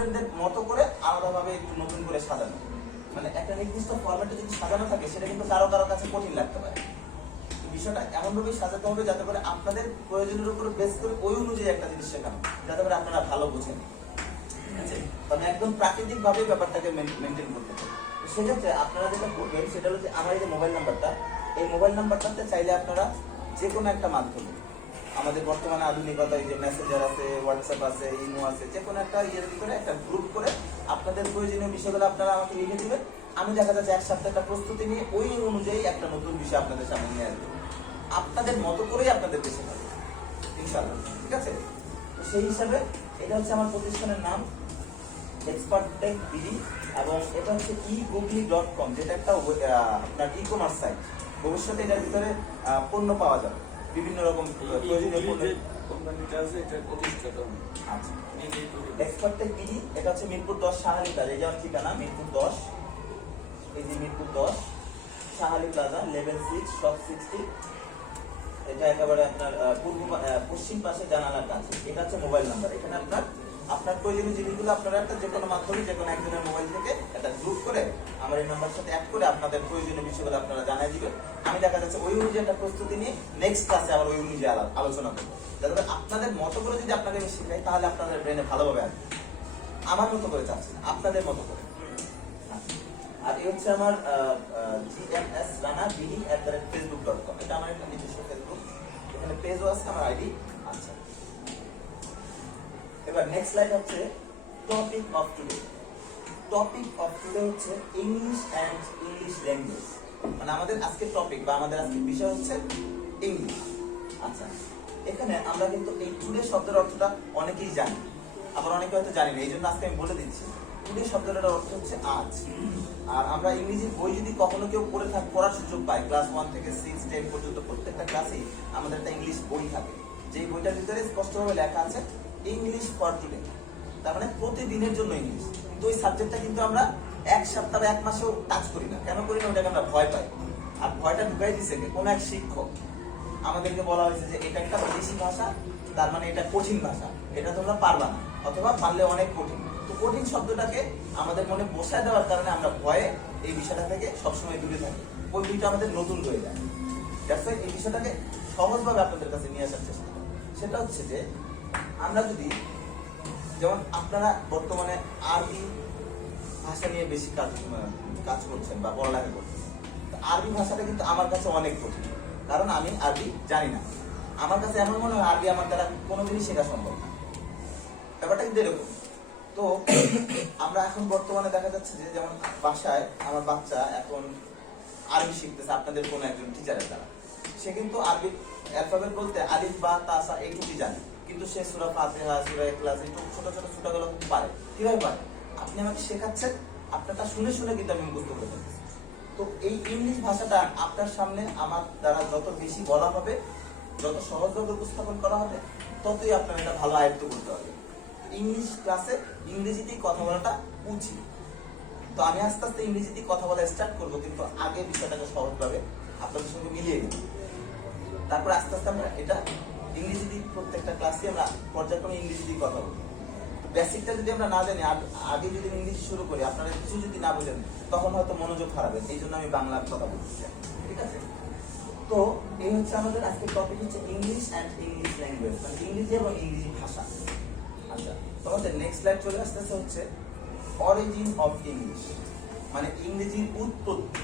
স্টুডেন্টদের মতো করে আলাদাভাবে একটু নতুন করে সাজানো, মানে একটা নির্দিষ্ট ফরম্যাটে যদি সাজানো থাকে সেটা কিন্তু কারো কারো কাছে কঠিন লাগতে পারে। বিষয়টা এমনভাবে সাজাতে হবে যাতে করে আপনাদের প্রয়োজনের উপর বেস করে ওই অনুযায়ী একটা জিনিস শেখানো, যাতে করে আপনারা ভালো বোঝেন। ঠিক আছে, তবে একদম প্রাকৃতিক ভাবে ব্যাপারটাকে মেনটেন করতে হবে। সেক্ষেত্রে আপনারা যেটা করবেন সেটা হলো যে আমার এই যে মোবাইল নাম্বারটা, এই মোবাইল নাম্বারটাতে চাইলে আপনারা যে কোনো একটা মাধ্যমে, আমাদের বর্তমানে আধুনিকতায় যে মেসেঞ্জার আছে, হোয়াটসঅ্যাপ আছে, ইমো আছে, যে কোনো একটা ইয়ের ভিতরে একটা গ্রুপ করে আপনাদের প্রয়োজনীয় বিষয়গুলো আপনারা আমাকে লিখে দিবেন। আমি দেখা যাচ্ছে এক সপ্তাহ একটা প্রস্তুতি নিয়ে ওই অনুযায়ী একটা নতুন বিষয় আপনাদের সামনে নিয়ে আসবো, আপনাদের মতো করেই আপনাদেরকে শেখাবো ইনশাআল্লাহ। ঠিক আছে, তো সেই হিসাবে এটা হচ্ছে আমার প্রতিষ্ঠানের নাম এক্সপার্ট টেক বিডি, এবং এটা হচ্ছে egoogly.com, যেটা একটা আপনার ই কমার্স সাইট। ভবিষ্যতে এটার ভিতরে পণ্য পাওয়া যাবে, বিভিন্ন রকম প্রয়োজনীয় পণ্য। কোম্পানিটা আছে এটা প্রতিষ্ঠাতা। আচ্ছা, এক্সপার্ট টেক বিডি, এটা হচ্ছে মিরপুর 10 শাহালি প্লাজা, এই যে আমার ঠিকানা মিরপুর 10, এই যে Mirpur 10 Shah Ali plaza level 6 shop 60। এটা একেবারে আপনার পশ্চিম পাশে জানালার কাছে। এটা হচ্ছে মোবাইল নাম্বার। এখানে আপনার প্রয়োজনীয় জিনিসগুলো আপনারা একটা যে কোনো মাধ্যমে যে কোনো একজনের মোবাইল থেকে একটা গ্রুপ করে আমার এই নাম্বার সাথে অ্যাড করে আপনাদের প্রয়োজনীয় বিষয়গুলো আপনারা জানিয়ে দিবেন। আমি দেখা যাচ্ছে ওই অনুযায়ী একটা প্রস্তুতি নিয়ে নেক্সট ক্লাসে আবার ওই অনুযায়ী আলোচনা করবো, যাতে আপনাদের মতো করে যদি আপনাকে আমি শেখাই তাহলে আপনাদের ব্রেনে ভালোভাবে আসবে। আমার মতো করে চাচ্ছি না, আপনাদের মতো করে। আর এই হচ্ছে আমার gmsrana@facebook.com, এটা আমার একটা নিজস্ব ফেসবুক, এখানে পেজও আছে, আমার আইডি। আচ্ছা, এবার নেক্সট স্লাইড হচ্ছে topic of today. Topic of today হচ্ছে ইংলিশ অ্যান্ড ইংলিশ ল্যাঙ্গুয়েজ, মানে আমাদের আজকের টপিক বা আমাদের আজকের বিষয় হচ্ছে ইংলিশ। আচ্ছা, এখানে আমরা কিন্তু এই টুডে শব্দের অর্থটা অনেকেই জানি, আবার অনেকে হয়তো জানি না, এই জন্য আজকে আমি বলে দিচ্ছি। টুডে শব্দটার অর্থ হচ্ছে আজ। আর আমরা ইংরেজির বই যদি কখনো কেউ পড়ার সুযোগ পাই, ক্লাস 1 থেকে 6, 10 পর্যন্ত প্রত্যেকটা ক্লাসেই আমাদের একটা ইংলিশ বই থাকে, যে বইটার ভিতরে স্পষ্টভাবে লেখা আছে ইংলিশ ফর টুডে, তার মানে প্রতিদিনের জন্য ইংলিশ। কিন্তু ওই সাবজেক্টটা কিন্তু আমরা এক সপ্তাহ বা এক মাসেও টাচ করি না। কেন করি না? ওটাকে আমরা ভয় পাই। আর ভয়টা ঢুকাই দিচ্ছে কোন এক শিক্ষক। আমাদেরকে বলা হয়েছে যে এটা একটা বিদেশি ভাষা, তার মানে এটা কঠিন ভাষা, এটা তোমরা পারবা না, অথবা পারলে অনেক কঠিন। তো কঠিন শব্দটাকে আমাদের মনে বসায় দেওয়ার কারণে আমরা ভয়ে এই বিষয়টা থেকে সবসময় দূরে থাকি। ওই বইটা আমাদের নতুন হয়ে যায়। এই বিষয়টাকে সহজভাবে আপনাদের কাছে নিয়ে আসার চেষ্টা করি। সেটা হচ্ছে যে আমরা যদি, যেমন আপনারা বর্তমানে আরবি ভাষা নিয়ে বেশি কাজ করছেন বা পড়ালেখা করছেন, আরবি ভাষাটা কিন্তু আমার কাছে অনেক কঠিন, কারণ আমি আরবি জানি না। আমার কাছে এমন মনে হয় আরবি আমার দ্বারা কোনোদিনই শেখা সম্ভব না। ব্যাপারটা কিন্তু এরকম। তো আমরা এখন বর্তমানে দেখা যাচ্ছে যে যেমন বাসায় আমার বাচ্চা এখন আরবি শিখতেছে আপনাদের কোনো একজন টিচারের দ্বারা। সে কিন্তু আরবি অ্যালফাবেট বলতে আলিফ বা তাসা এইটুকুই জানে, কিন্তু সে সূরা ফাতিহা, সূরা ইখলাস একটু ছোট ছোট ছোটগুলো পারে। কিভাবে পারে? আপনি আমাকে শেখাচ্ছেন, আপনারটা শুনে শুনে কিন্তু আমি মুখস্থ করে ফেলতেছি। তো এই ইংলিশ ভাষাটা আপনার সামনে আমার দ্বারা যত বেশি বলা হবে, যত সহজভাবে উপস্থাপন করা হবে, ততই আপনার এটা ভালো আয়ত্ত করতে হবে। ইংলিশ ক্লাসে ইংরেজিতেই কথা বলাটা উচিত। তো আমি আস্তে আস্তে ইংরেজিতেই কথা বলা স্টার্ট করবো, কিন্তু আগে বিষয়টাকে সহজভাবে আপনাদের সঙ্গে মিলিয়ে দেবো। তারপর আস্তে আস্তে আমরা এটা ইংরেজিতে প্রত্যেকটা ক্লাসে আমরা পর্যায়ক্রমে ইংরেজিতেই কথা বলবো। বেসিকটা যদি আমরা না জানি, আগে যদি ইংরেজি শুরু করি, আপনারা কিছু যদি না বোঝেন, তখন হয়তো মনোযোগ হারাবে। এই জন্য আমি বাংলার কথা বলতে চাই। ঠিক আছে, তো এই হচ্ছে আমাদের আজকের টপিক হচ্ছে ইংলিশ অ্যান্ড ইংলিশ ল্যাঙ্গুয়েজ, মানে ইংরেজি এবং ইংরেজি ভাষা। আচ্ছা, তোমাদের নেক্সট স্লাইড চলে আসতেছে হচ্ছে অরিজিন অফ ইংলিশ, মানে ইংরেজির উৎপত্তি।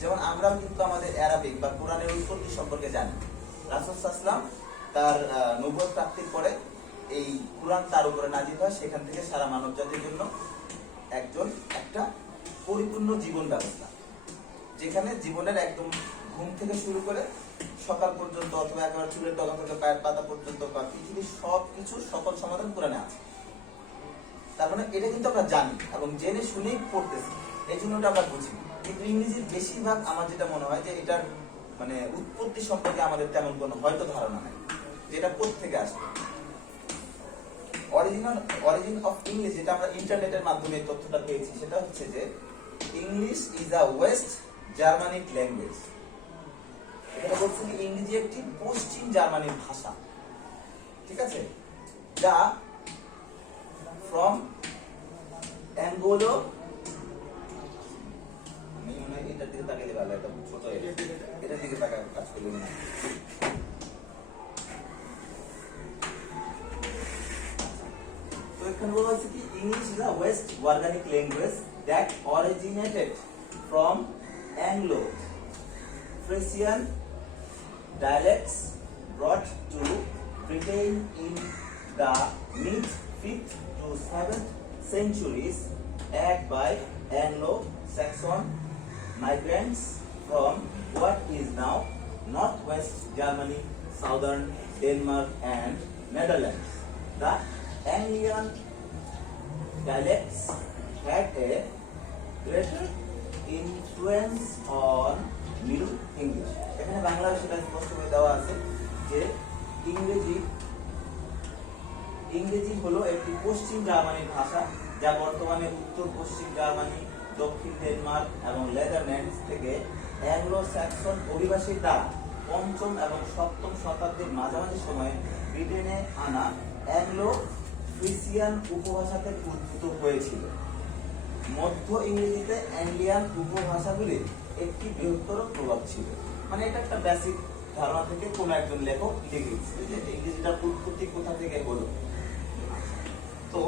যেমন আমরা কিন্তু আমাদের অ্যারাবিক বা কোরআনের উৎপত্তি সম্পর্কে জানি। রাসূল সাল্লাল্লাহু আলাইহি ওয়াসাল্লাম তার নবুয়ত প্রাপ্তির পরে এই কোরআন তার উপরে নাযিল হয়, সেখান থেকে সারা মানব জাতির জন্য একটা পরিপূর্ণ জীবন ব্যবস্থা, যেখানে জীবনের একদম ঘুম থেকে শুরু করে সকাল পর্যন্ত, অথবা একেবারে চুলের ডগা থেকে পায়ের পাতা পর্যন্ত বা পৃথিবীর সবকিছু সকল সমাধান কোরআনে আছে। তার মানে এটা কিন্তু আমরা জানি এবং জেনে শুনেই পড়তেছি, এই জন্য আমরা বুঝি। কিন্তু ইংরেজির বেশিরভাগ আমার যেটা মনে হয় যে এটার মানে উৎপত্তি সম্পর্কে আমাদের তেমন কোনো হয়তো ধারণা নেই, যেটা কোত্থেকে আসবে। অরিজিন অফ ইংলিশ, যেটা আমরা ইন্টারনেটের মাধ্যমে তথ্যটা পেয়েছি, সেটা হচ্ছে যে English is a West Germanic language. এটা বলছে যে ইংরেজি একটি পশ্চিম জার্মানির ভাষা। ঠিক আছে, যা ফ্রম হলো, আমি মনে হয় এটার দিকে তাকিয়ে ভালো, এটা ছোট, এটার দিকে তাকায় কাজ করলে না। তো এখানে বলা হয়েছে কি English is a west organic language that originated from Anglo Frisian dialects brought to Britain in the mid-5th to 7th centuries aid by Anglo-Saxon migrants from what is now northwest Germany, southern Denmark and Netherlands. The Anglian dialects had a greater influence on Middle English. এখানে বাংলা সেটা স্পষ্ট করে দেওয়া আছে যে ইংরেজি হলো একটি পশ্চিম জার্মানির ভাষা যা বর্তমানে উত্তর পশ্চিম জার্মানি, দক্ষিণ ডেনমার্ক এবং নেদারল্যান্ডস থেকে অ্যাংলো স্যাক্সন অভিবাসীর দ্বারা পঞ্চম এবং সপ্তম শতাব্দীর মাঝামাঝি সময়ে ব্রিটেনে আনা অ্যাংলো ফ্রিসিয়ান উপভাষা থেকে উদ্ভূত হয়েছিল। মধ্য ইংরেজিতে অ্যাংলিয়ান উপভাষাগুলির একটি বৃহত্তর প্রভাব ছিল। মানে এটা একটা বেসিক ধারণা থেকে কোন একজন লেখক লিখেছে যে ইংরেজিটার উৎপত্তি কোথা থেকে হলো। তো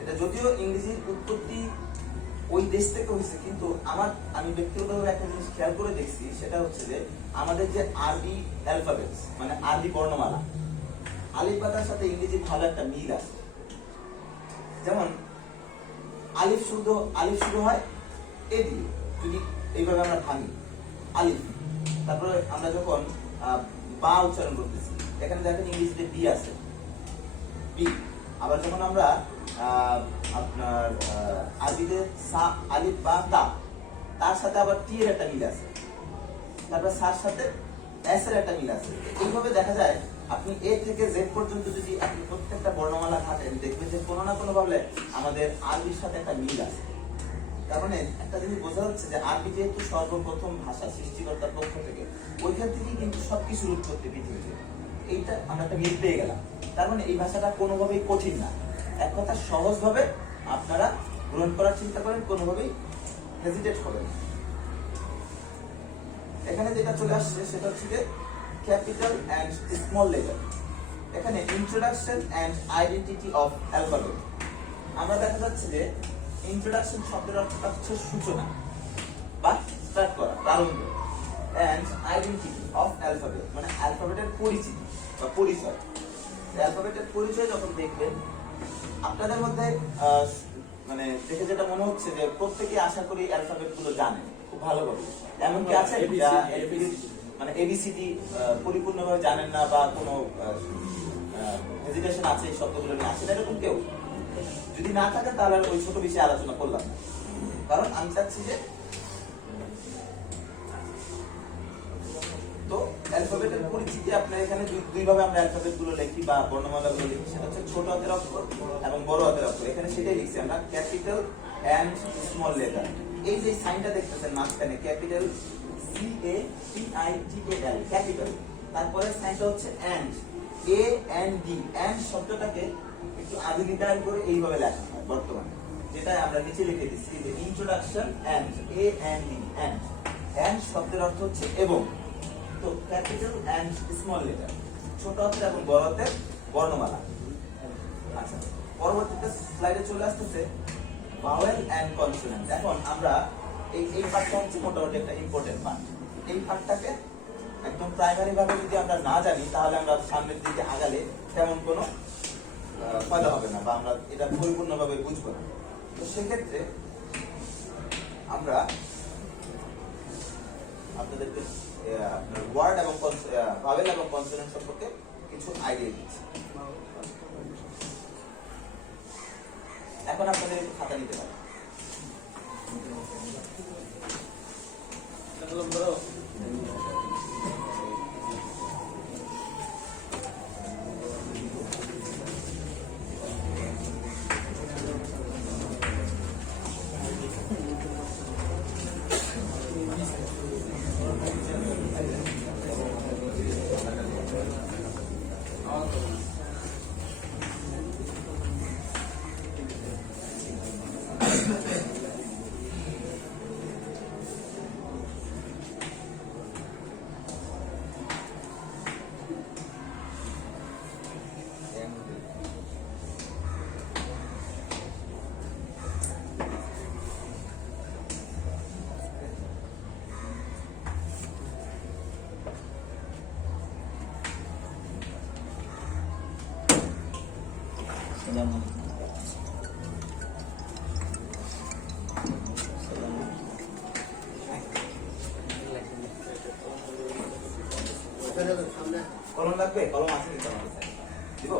এটা যদিও ইংরেজির উৎপত্তি ওই দেশ থেকে হয়েছে, কিন্তু আমি ব্যক্তিগতভাবে একটা জিনিস খেয়াল করে দেখছি, সেটা হচ্ছে যে আমাদের যে আরবি অ্যালফাবেটস মানে আরবি বর্ণমালা, আলিফবাটার সাথে ইংরেজি ভালো একটা মিল আছে। যেমন আলিফ শুরু হয় এ দিয়ে, যদি এইভাবে আমরা ভাঙি আলিফ, তারপরে আমরা যখন বা উচ্চারণ করতেছি এখানে দেখেন ইংরেজিতে বি আছে, বি। আবার যখন আমরা আপনার আরবিতে সা আলিফ বা তা, তার সাথে আবার টি এর একটা মিল আছে, তারপর সার সাথে এস এর একটা মিল আছে। এইভাবে দেখা যায় আপনি এ থেকে জেড পর্যন্ত যদি আপনি প্রত্যেকটা বর্ণমালা ঘাটেন, দেখবেন যে কোনো না কোনো ভাবে আমাদের আরবির সাথে একটা মিল আছে। তার মানে একটা জিনিস বোঝা যাচ্ছে যে আরবি যেহেতু সর্বপ্রথম ভাষা সৃষ্টিকর্তার পক্ষ থেকে, ওইখান থেকেই কিন্তু সবকিছুর উৎপত্তি পৃথিবীতে। এইটা আমরা একটা মিল পেয়ে গেলাম। তার মানে এই ভাষাটা কোনোভাবেই কঠিন না, এক কথা সহজভাবে আপনারা গ্রহণ করার চিন্তা করেন, কোনোভাবেই হেজিটেট করবেন। এখানে যেটা চলে আসছে সেটা হচ্ছে ক্যাপিটাল এন্ড স্মল লেটার। এখানে introduction and identity of alphabet. আমরা দেখা যাচ্ছে যে ইন্ট্রোডাকশন শব্দের অর্থটা হচ্ছে সূচনা বা স্টার্ট করা, প্রারম্ভ। এন্ড আইডেন্টিটি অফ অ্যালফাবেট মানে অ্যালফাবেটের পরিচিতি বা পরিচয়। অ্যালফাবেটের পরিচয় যখন দেখবেন, আপনাদের মধ্যে মানে দেখে যেটা মনে হচ্ছে যে প্রত্যেকে আশা করি অ্যালফাবেট গুলো জানেন খুব ভালোভাবে। এমনকি আছে মানে এবিসিডি পরিপূর্ণভাবে জানেন না বা কোনো হেজিটেশন আছে এই শব্দগুলো নিয়ে, আসলে এরকম কেউ যদি না থাকে তাহলে ওই ছোট বিষয়ে আলোচনা করলাম না। কারণ আমি চাচ্ছি যে তো অ্যালফাবেটের পরিচিতি আপনার এখানে দুই ভাবে আমরা অ্যালফাবেট গুলো লিখি বা বর্ণমালা গুলো লিখি, সেটা হচ্ছে ছোট হাতের অক্ষর এবং বড় হাতের অক্ষর। এখানে সেটাই লিখছি আমরা, ক্যাপিটাল এন্ড স্মল লেটার। এই যে সাইনটা দেখতেছেন মাঝখানে, ক্যাপিটাল CAPITAL ক্যাপিটাল, তারপরে সাইনটা হচ্ছে এন্ড AND। এন্ড শব্দটাকে একটু আধুনিকায়ন করে এইভাবে লেখা হয় বর্তমানে, যেটা আমরা নিচে লিখে দিচ্ছি যে ইন্ট্রোডাকশন এন্ড AND। এন্ড শব্দের অর্থ হচ্ছে এবং। তো ক্যাপিটাল এন্ড স্মল লেটার, ছোট হাতের এবং বড় হাতের বর্ণমালা। আচ্ছা, পরবর্তীতে স্লাইডে চলে আসতেছে ভাওয়েল এন্ড কনসোনেন্ট। এখন আমরা এই পার্টটা হচ্ছে মোটামুটি একটা ইম্পর্টেন্ট পার্ট। এই পার্টটাকে একদম প্রাইমারি ভাবে যদি আমরা না জানি, তাহলে আমরা সামনের দিকে আগালে তেমন কোনো ফায়দা হবে না বা আমরা এটা পরিপূর্ণভাবে বুঝবো না। তো সেক্ষেত্রে আমরা আপনাদেরকে আপনার ওয়ার্ড এবং ভাওয়েল এবং কনসোনেন্ট সম্পর্কে কিছু আইডিয়া দিচ্ছি। এখন আপনাদের একটু খাতা নিতে পারেন। কলম লাগবে? কলম আছে কি তোমার কাছে? দিব?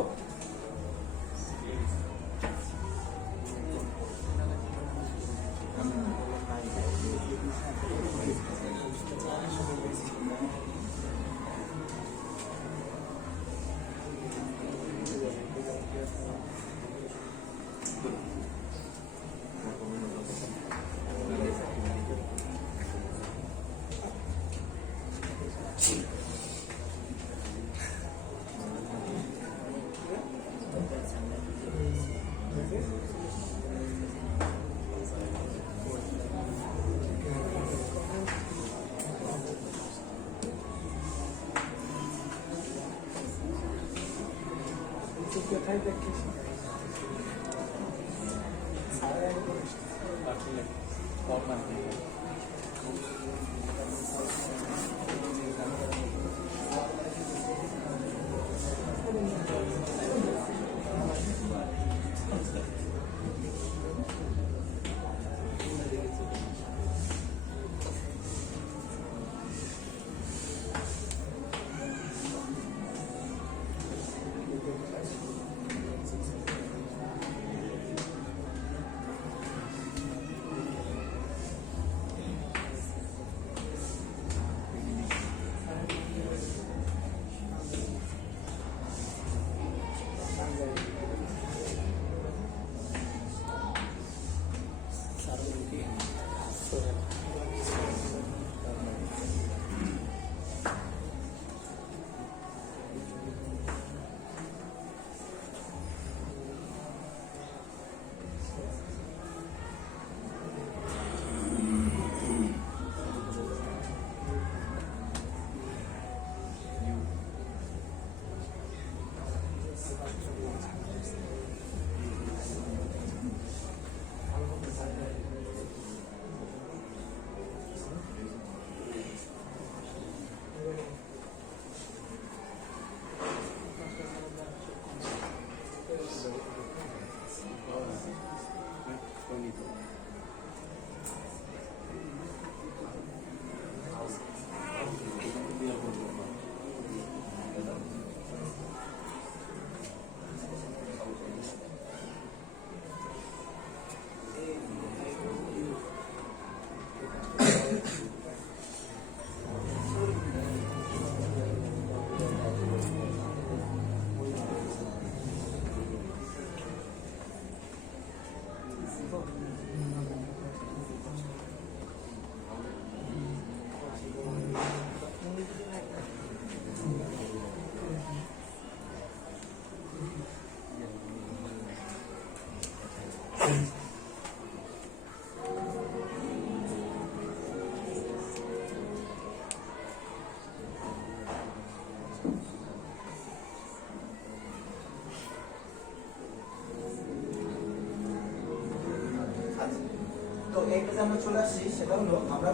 তো এই পেজে আমরা চলে আসছি, সেটা হলো আমরা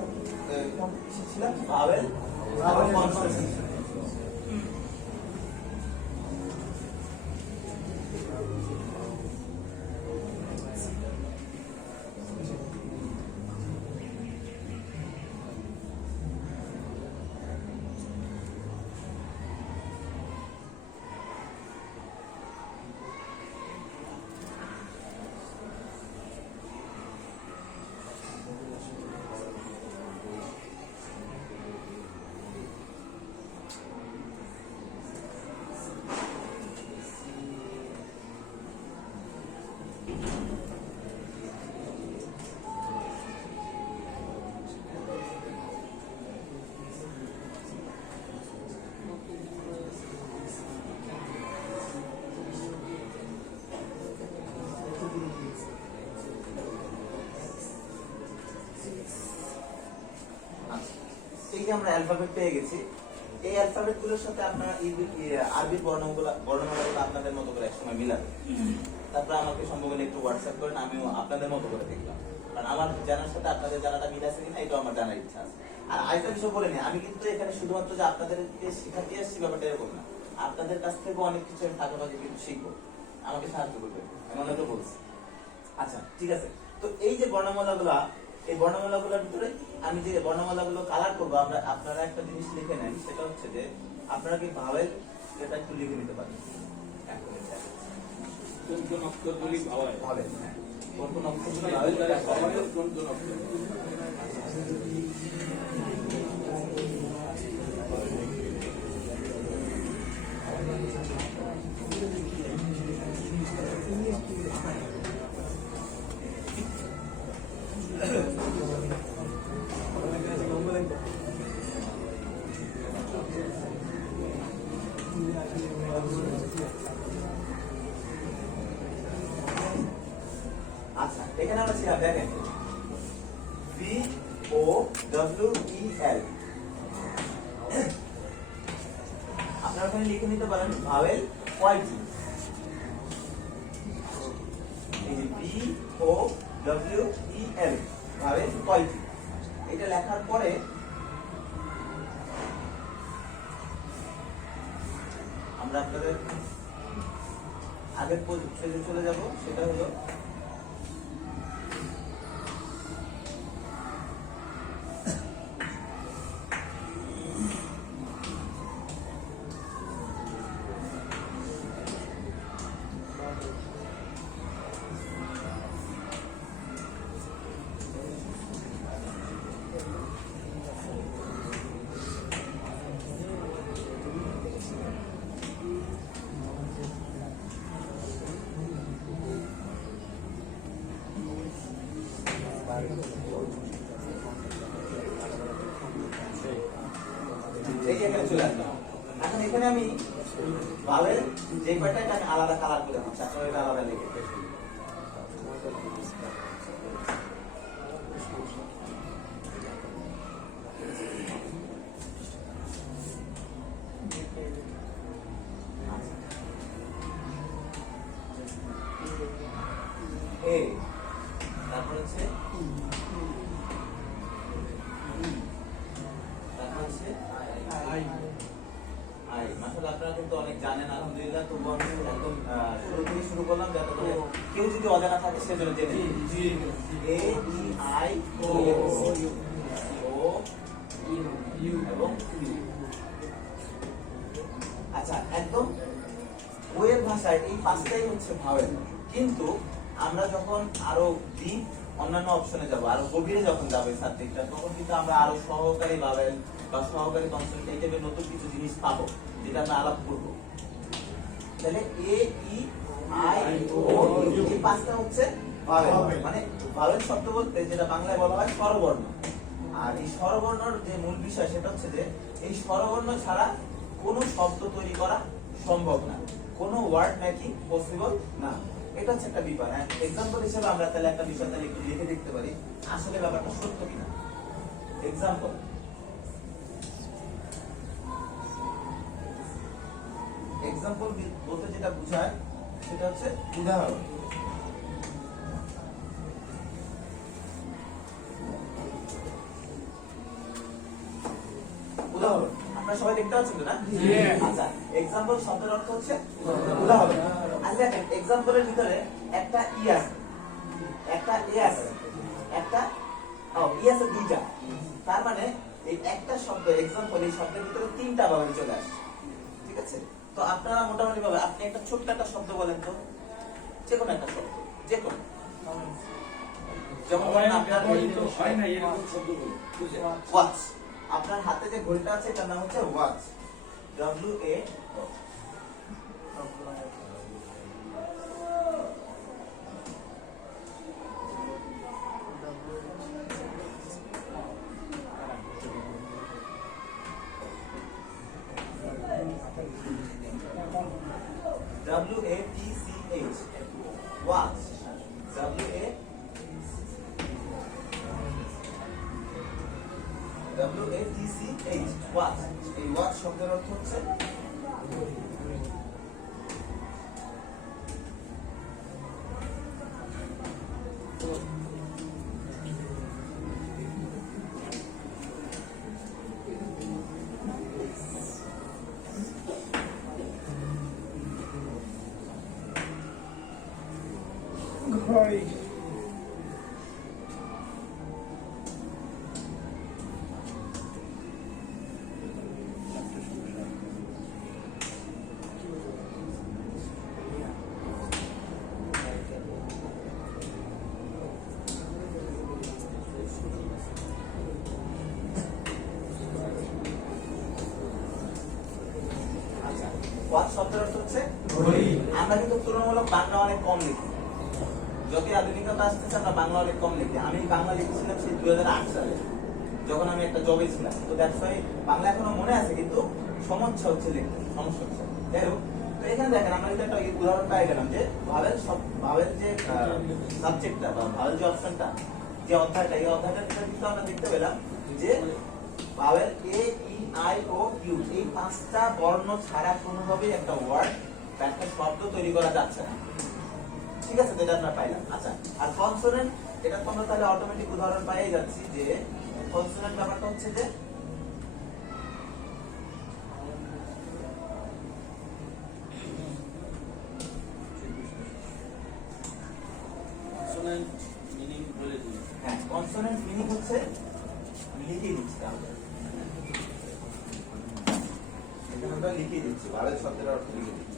শিখছিলাম ভাওয়েল কনসোনেন্ট। যে আমরা অ্যালফাবেট পেয়ে গেছি, এই অ্যালফাবেট গুলোর সাথে আপনারা আরবি বর্ণমালাগুলো আপনাদের মতো করে একসময় মিলাবেন। তারপর আমাকে সম্ভব হলে একটু হোয়াটসঅ্যাপ করেন, আমিও আপনাদের মতো করে দেখলাম, কারণ আমার জানার সাথে আপনাদের জানাটা মিল আছে কিনা এটাও আমার জানার ইচ্ছা আছে। আর আরেকটা বিষয় বলে নিই, আমি কিন্তু এখানে শুধুমাত্র যে আপনাদেরকে শেখাতে আসছি ব্যাপারটা এরকম না, আপনাদের কাছ থেকেও অনেক কিছু আমি ফাঁকাফাঁকি কিন্তু শিখবো, আমাকে সাহায্য করবে, এমন তো বলছি। আচ্ছা ঠিক আছে, তো এই যে বর্ণমালাগুলো, এই বর্ণমালাগুলোর ভিতরে আমি যে বর্ণমালাগুলো কালার করবো, আপনারা একটা জিনিস লিখে নেন, সেটা হচ্ছে যে আপনারা কি ভাওয়েল এটা একটু লিখে নিতে পারেন। কোন কোন অক্ষরগুলি ভাওয়েল? ভাওয়েল, হ্যাঁ, কোন কোন অক্ষরগুলো ভাওয়েল, ভাওয়েল, কোন কোন অক্ষর? আচ্ছা এখানে আমরা ছিলাম, দেখেন VOWEL, আপনারা ওখানে লিখে নিতে পারেন ভাওয়েল কয়টি, VOWEL ভাওয়েল কয়টি। এটা লেখার পরে আমরা আপনাদের আগের পেজে চলে যাব, সেটা হলো এই যে এখানে চলে আসলাম। এখন এখানে আমি ভাওয়েল যে কয়টা আমি আলাদা কালার করে দিচ্ছি, আপনারা এটা আলাদা লিখে এ, তারপর হচ্ছে মাশাআল্লাহ, আপনারা কিন্তু অনেক জানেন আলহামদুলিল্লাহ। তবু আমি একদম শুরু থেকে শুরু করলাম, যাতে করে কেউ যদি অজানা থাকে সেজন্য জেনে AEIO এবং আচ্ছা একদম বইয়ের ভাষায় এই পাঁচটাই হচ্ছে ভাওয়েল, কিন্তু আমরা যখন আরো ডিপ অন্যান্য অপশনে যাব, আরো গভীরে যখন যাবো এই সাবজেক্টটা, তখন কিন্তু আমরা আরো সহকারী ভাওয়েল বা সহকারী কনসোনেন্ট এই টাইপের নতুন কিছু জিনিস পাবো, যেটা আমরা আলাপ করবো। তাহলে AEIO এই পাঁচটা হচ্ছে ভাওয়েল, মানে ভাওয়েল শব্দ বলতে যেটা বাংলায় বলা হয় স্বরবর্ণ। আর এই স্বরবর্ণর যে মূল বিষয় সেটা হচ্ছে যে এই স্বরবর্ণ ছাড়া কোনো শব্দ তৈরি করা সম্ভব না, কোনো ওয়ার্ড মেকিং পসিবল না। এটা হচ্ছে একটা বিষয়। হ্যাঁ, এক্সাম্পল হিসেবে আমরা তাহলে একটা বিষয় তাহলে একটু লিখে দেখতে পারি আসলে ব্যাপারটা সত্য কিনা। এক্সাম্পল, এক্সাম্পল বলতে যেটা বোঝায় সেটা হচ্ছে উদাহরণ। উদাহরণ আপনারা সবাই দেখতে পাচ্ছেন তো না? আচ্ছা, এক্সাম্পল শব্দের অর্থ হচ্ছে উদাহরণ। আচ্ছা দেখেন, এক্সাম্পলের ভিতরে একটা ই আছে, একটা এ আছে, একটা ই আছে দুইটা, তার মানে এই একটা শব্দ এক্সাম্পল, এই শব্দের ভিতরে তিনটা ভাবে চলে আসে। ঠিক আছে, তো আপনারা মোটামুটি ভাবে আপনি একটা ছোট্ট একটা শব্দ বলেন তো, যে কোনো একটা শব্দ, যে কোনো, যেমন আপনার হয় না এরকম শব্দ বলি ওয়াচ, আপনার হাতে যে ঘড়িটা আছে এটার নাম হচ্ছে watch, WA। WATCH, watch, WA WATCH watch. এই ওয়াচ শব্দের অর্থ হচ্ছে ওয়াচ শব্দের অর্থ হচ্ছে ঘড়ি। আমরা কিন্তু তুলনামূলক বাংলা অনেক কম লিখি, যদি আধুনিকতা আসতেছে আমরা বাংলা অনেক কম লিখি। আমি বাংলা লিখেছিলাম সেই 2008 সালে, যখন আমি একটা জবে ছিলাম। তো দ্যাটস ওয়াই বাংলা এখনো মনে আছে, কিন্তু সমস্যা হচ্ছে লিখতে, সমস্যা হচ্ছে। যাই হোক, তো এখানে দেখেন আমরা কিন্তু একটা উদাহরণ পাই গেলাম যে ভাবের যে সাবজেক্টটা বা ভাবের যে অপশনটা, যে অধ্যায়টা, এই অধ্যায়টা কিন্তু আমরা দেখতে পেলাম যে vowel A E I O U এই পাঁচটা বর্ণ ছাড়া কোনোভাবেই একটা ওয়ার্ড বা একটা শব্দ তৈরি করা যাচ্ছে না। ঠিক আছে, তো এটা আমরা পাইলাম। আচ্ছা, আর কনসোনেন্ট, এটা তো আমরা তাহলে অটোমেটিক উদাহরণ পেয়ে যাচ্ছি যে কনসোনেন্ট ব্যাপারটা হচ্ছে যে কনসোনেন্ট মিনিং বলে দিই। হ্যাঁ, কনসোনেন্ট মিনিং হচ্ছে লিখে দিচ্ছি তাহলে। এখানে আমরা লিখে দিচ্ছি, ভাওয়েল শব্দের অর্থ লিখে দিচ্ছি।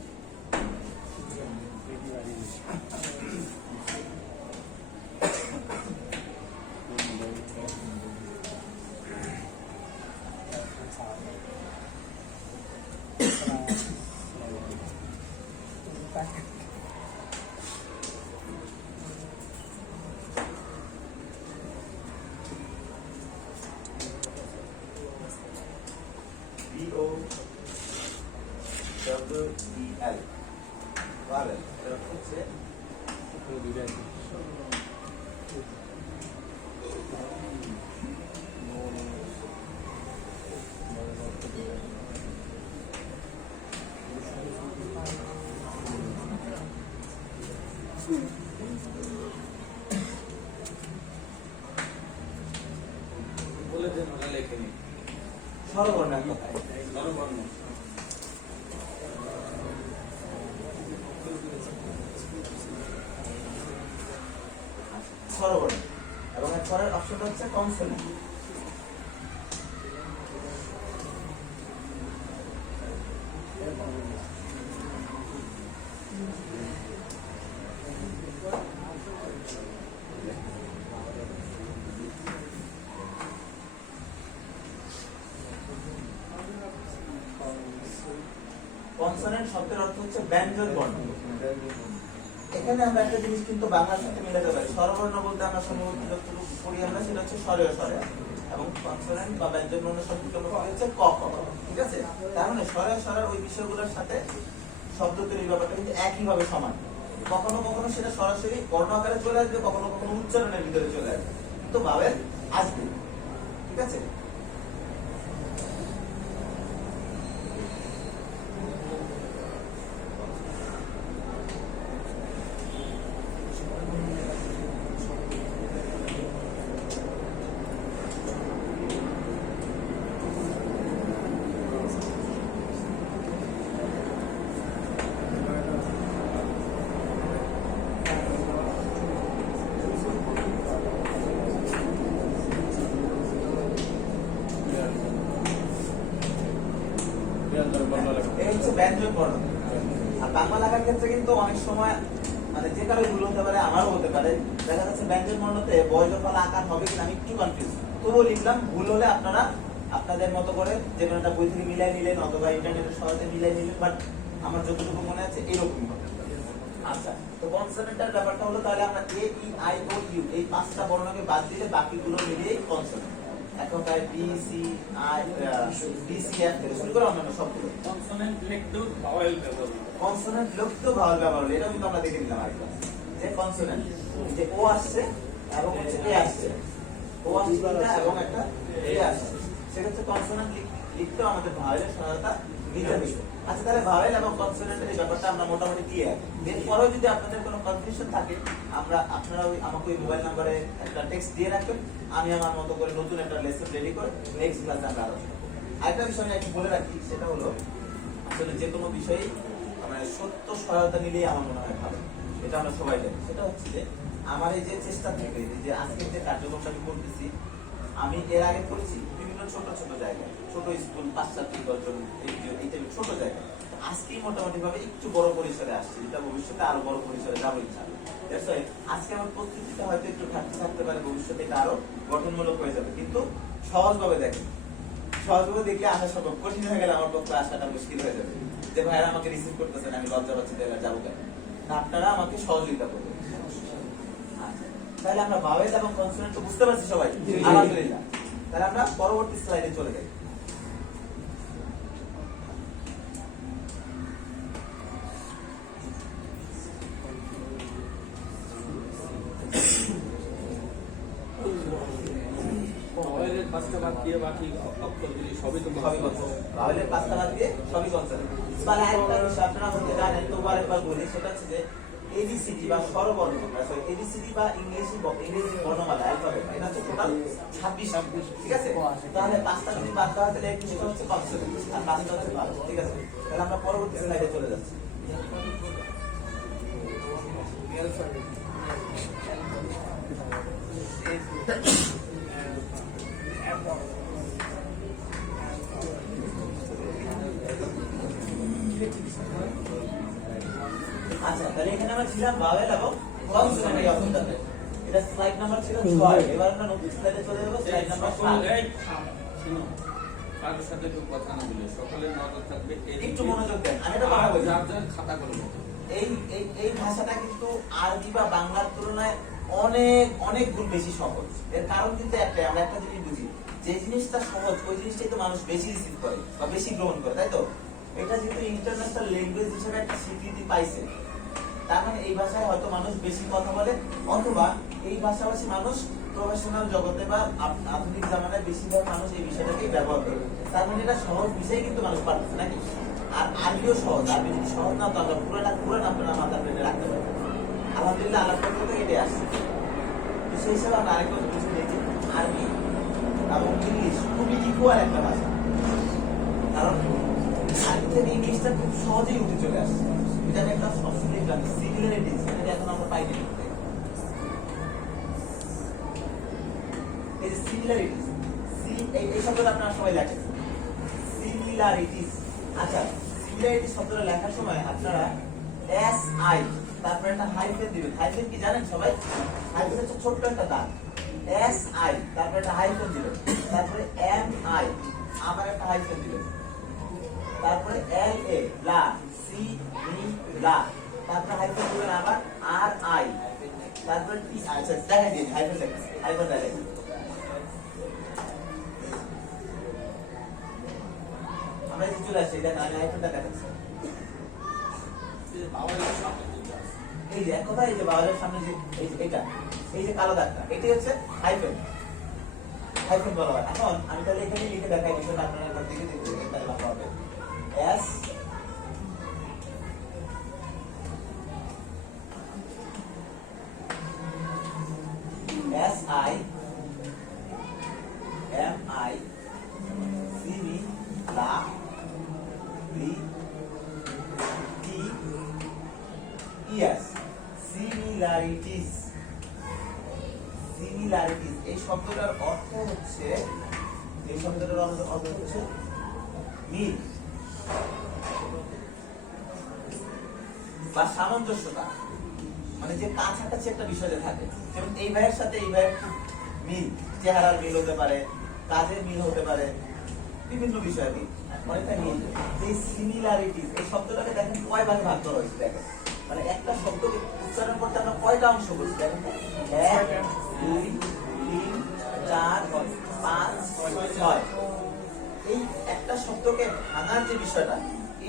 VOWEL ভাওয়েল, এটা হচ্ছে বলে দেন, ওরা লেখেনি। স্বরবর্ণ এক কথায়। স্বরবর্ণ। স্বরবর্ণ এবং এর পরের অপশনটা হচ্ছে কনসোনেন্ট। কনসোনেন্ট শব্দের অর্থ হচ্ছে ব্যঞ্জন বর্ণ। এখানে আমরা একটা জিনিস কিন্তু বাংলার সাথে মিলাতে পারি। স্বরবর্ণ বলতে আমরা সম্ভবত যতটুকু পড়ি আমরা, সেটা হচ্ছে স্বরীয় স্বরে, এবং কনসোনেন্ট বা ব্যঞ্জন বর্ণ শব্দটা হচ্ছে ক খ। ঠিক আছে, তার মানে স্বরীয় স্বরের ওই বিষয়গুলোর সাথে শব্দ তৈরির ব্যাপারটা কিন্তু একইভাবে সমান। কখনো কখনো সেটা সরাসরি বর্ণ আকারে চলে আসবে, কখনো কখনো উচ্চারণের ভিতরে চলে আসবে, কিন্তু ভাওয়েল আসবে। ঠিক আছে, এই হচ্ছে ব্যঞ্জন বর্ণ। আর বাংলা লেখার ক্ষেত্রে কিন্তু অনেক সময় মানে যে কারো ভুল হতে পারে, আমারও হতে পারে। দেখা যাচ্ছে ব্যঞ্জন বর্ণতে বয়জফল আকার হবে কিনা আমি একটু কনফিউজ, তবুও লিখলাম। ভুল হলে আপনারা আপনাদের মতো করে যে কোনো একটা বই থেকে মিলাই নিলেন অথবা ইন্টারনেটের সহায়তায় মিলাই নিলেন, বাট আমার যতটুকু মনে আছে এরকমই হবে। আচ্ছা, তো কনসোনেন্টের ব্যাপারটা হলো তাহলে আমরা এ ই আই ও ইউ এই পাঁচটা বর্ণকে বাদ দিলে বাকিগুলো মিলিয়ে কনসোনেন্ট। এখন তাই B C I D C F থেকে শুরু করে অন্যান্য সবগুলো কনসোনেন্ট লিখতেও ভাওয়েল ব্যবহার হয়। কনসোনেন্ট লিখতেও ভাওয়েল ব্যবহার হলো। এটা কিন্তু আমরা দেখে নিলাম আরেকবার, যে কনসোনেন্ট যে ও আসছে এবং হচ্ছে এ আসছে, ও আসছে এবং একটা এ আসছে। সেটা হচ্ছে কনসোনেন্ট লিখতেও আমাদের ভাওয়েলের সহায়তা নিতে হবে। আচ্ছা, তাহলে ভাওয়েল এবং কনসোনেন্টের এই ব্যাপারটা আমরা মোটামুটি ক্লিয়ার। এরপরেও যদি আপনাদের কোনো কনফিউশন থাকে, আপনারা আমাকে ওই মোবাইল নাম্বারে একটা টেক্সট দিয়ে রাখবেন, আমি আমার মতো করে নতুন একটা লেসন রেডি করে নেক্সট ক্লাসে আমরা আলোচনা করব। আরেকটা বিষয় আমি একটু বলে রাখি, সেটা হলো আসলে যে কোনো বিষয়ে মানে সত্য সহায়তা নিলেই আমার মনে হয় ভালো। এটা আমরা সবাই জানি। সেটা হচ্ছে যে আমার এই যে চেষ্টা থেকে যে আজকের যে কার্যক্রমটা আমি করতেছি, আমি এর আগে করেছি বিভিন্ন ছোট ছোট জায়গায়, ছোট স্কুল, 5-4টি দশজন, এইটা ছোট জায়গায়। আজকেই মোটামুটি ভাবে একটু বড় পরিসরে আসছে, যেটা ভবিষ্যতে আরো বড় পরিসরে যাবো ইনশাআল্লাহ। আজকে আমার প্রস্তুতিটা হয়তো একটু ঘাটতি থাকতে পারে, ভবিষ্যতে এটা আরো গঠনমূলক হয়ে যাবে। কিন্তু সহজভাবে দেখেন, সহজভাবে দেখলে আসা সম্ভব, কঠিন হয়ে গেলে আমার পক্ষে আসাটা মুশকিল হয়ে যাবে। যে ভাইরা আমাকে রিসিভ করতেছেন, আমি লজ্জা পাচ্ছি, তাহলে যাবো কেন? আপনারা আমাকে সহযোগিতা করবেন। তাহলে আমরা ভাওয়েল এবং কনসোনেন্ট তো বুঝতে পারছি সবাই, আলহামদুলিল্লাহ। তাহলে আমরা পরবর্তী স্লাইডে চলে যাই। ভাওয়েলের পাঁচটা বাদ দিয়ে বাকি অক্ষরগুলি সবই তো সবই কনসোনেন্ট। ভাওয়েলের পাঁচটা বাদ দিয়ে সবই কনসোনেন্ট। তাহলে আরেকটা বিষয় আপনারা হয়তো জানেন, তবু আরেকবার বলি, সেটা হচ্ছে যে এবিসিডি বা স্বরবর্ণ, এবিসিডি বা ইংরেজি বর্ণমালা অ্যালফাবেট, এটা হচ্ছে টোটাল 26। ঠিক আছে? তাহলে পাঁচটা যদি বাদ দেওয়া হয় তাহলে 21টা হচ্ছে কনসোনেন্ট আর পাঁচটা হচ্ছে ভাওয়েল। ঠিক আছে? তাহলে আমরা পরবর্তী স্লাইডে চলে যাচ্ছি। আচ্ছা, তাহলে এখানে আমরা ছিলাম ভাওয়েল এবং কনসোনেন্ট এই অবস্থাতে। এটা স্লাইড নাম্বার ছিল 6। এবার আমরা নতুন স্লাইডে চলে যাব, স্লাইড নাম্বার 7। কারোর সাথে কেউ কথা না বলে সকলের নজর থাকবে একটু মনোযোগ দেন, আমি এটা কথা বলি। যার যার খাতা করবো। এই এই এই ভাষাটা কিন্তু আরবি বা বাংলার তুলনায় অনেক অনেক গুণ বেশি সহজ। এর কারণ কিন্তু একটাই, আমরা একটা জিনিস বুঝি, যে জিনিসটা সহজ ওই জিনিসটাই তো মানুষ বেশি রিসিভ করে বা বেশি গ্রহণ করে, তাই তো? এটা যেহেতু ইন্টারন্যাশনাল ল্যাঙ্গুয়েজ হিসেবে একটা স্বীকৃতি পাইছে, তার মানে এই ভাষায় হয়তো মানুষ বেশি কথা বলে, অথবা এই ভাষাভাষী মানুষ প্রফেশনাল জগতে বা আধুনিক জামানায় বেশিরভাগ মানুষ এই বিষয়টাকে ব্যবহার করে। তার মানে এটা সহজ বিষয় কিন্তু মানুষ পারতেছে নাকি? আর আরবিও সহজ। আরবি যদি সহজ না, তো আমরা পুরোটা আপনারা মাথার পেটে রাখতে পারবো। আলহামদুলিল্লাহ, আল্লাহ পর্যন্ত এটাই আসছে। তো সেই হিসাবে আমরা আরেকটা বুঝে দেখি, আরবি এবং ইংলিশ খুবই ইকুয়াল একটা ভাষা। কারণ আরবি থেকে ইংলিশটা খুব সহজেই উঠে চলে আসছে। এটা আমি একটা সবসময় দেখলাম, সিমিলারিটিস, এটা এখন আমরা পাইনি। এই যে সিমিলারিটিস, এই শব্দটা আপনারা সবাই লেখেন, সিমিলারিটিস। আচ্ছা, সিমিলারিটিস শব্দটা লেখার সময় আপনারা SI তারপরে একটা হাইফেন দিবেন। হাইফেন কি জানেন সবাই? হাইফেন হচ্ছে ছোট্ট একটা দাগ। SI তারপরে একটা হাইফেন দিবেন, তারপরে MI আবার একটা হাইফেন দিবেন, তারপরে LA লা, CB লা, তারপরে হাইফেন দিবেন আবার RI, তারপরে T। আচ্ছা, দেখা দিন হাইফেন দেখা, হাইফেন দেখা। আমরা এই চলে আসছি, দেখেন আমি হাইফেনটা দেখাচ্ছি। এই যে এক কথা, এই যে ভাওয়েলের সামনে যে এই যে কালো দাগটা, এটাই হচ্ছে হাইফেন। হাইফেন বলা হয়। এখন আমি তাহলে এখানে লিখে দেখাই, বিষয়টা আপনারা একবার দেখে দেখবেন, তাহলে ভালো হবে। S I M I C B লা B T Yes, similarities. Similarities এই শব্দটার অর্থ হচ্ছে, এই শব্দটার অর্থ হচ্ছে মিল বা সামঞ্জস্যতা, মানে যে কাছাকাছি একটা বিষয় থাকে। যেমন এই ভাইয়ের সাথে এই ভাইয়ের মিল, চেহারার মিল হতে পারে, কাজের মিল হতে পারে, বিভিন্ন বিষয়ে মিল, অনেকটা মিল। এই সিমিলারিটিস এই শব্দটাকে দেখেন কয় ভাগে ভাগ করা হয়েছে। দেখেন মানে একটা শব্দকে উচ্চারণ করতে আমরা কয়টা অংশ করছি দেখেন, 1 2 3 4 5 6। এই একটা শব্দকে ভাঙার যে বিষয়টা,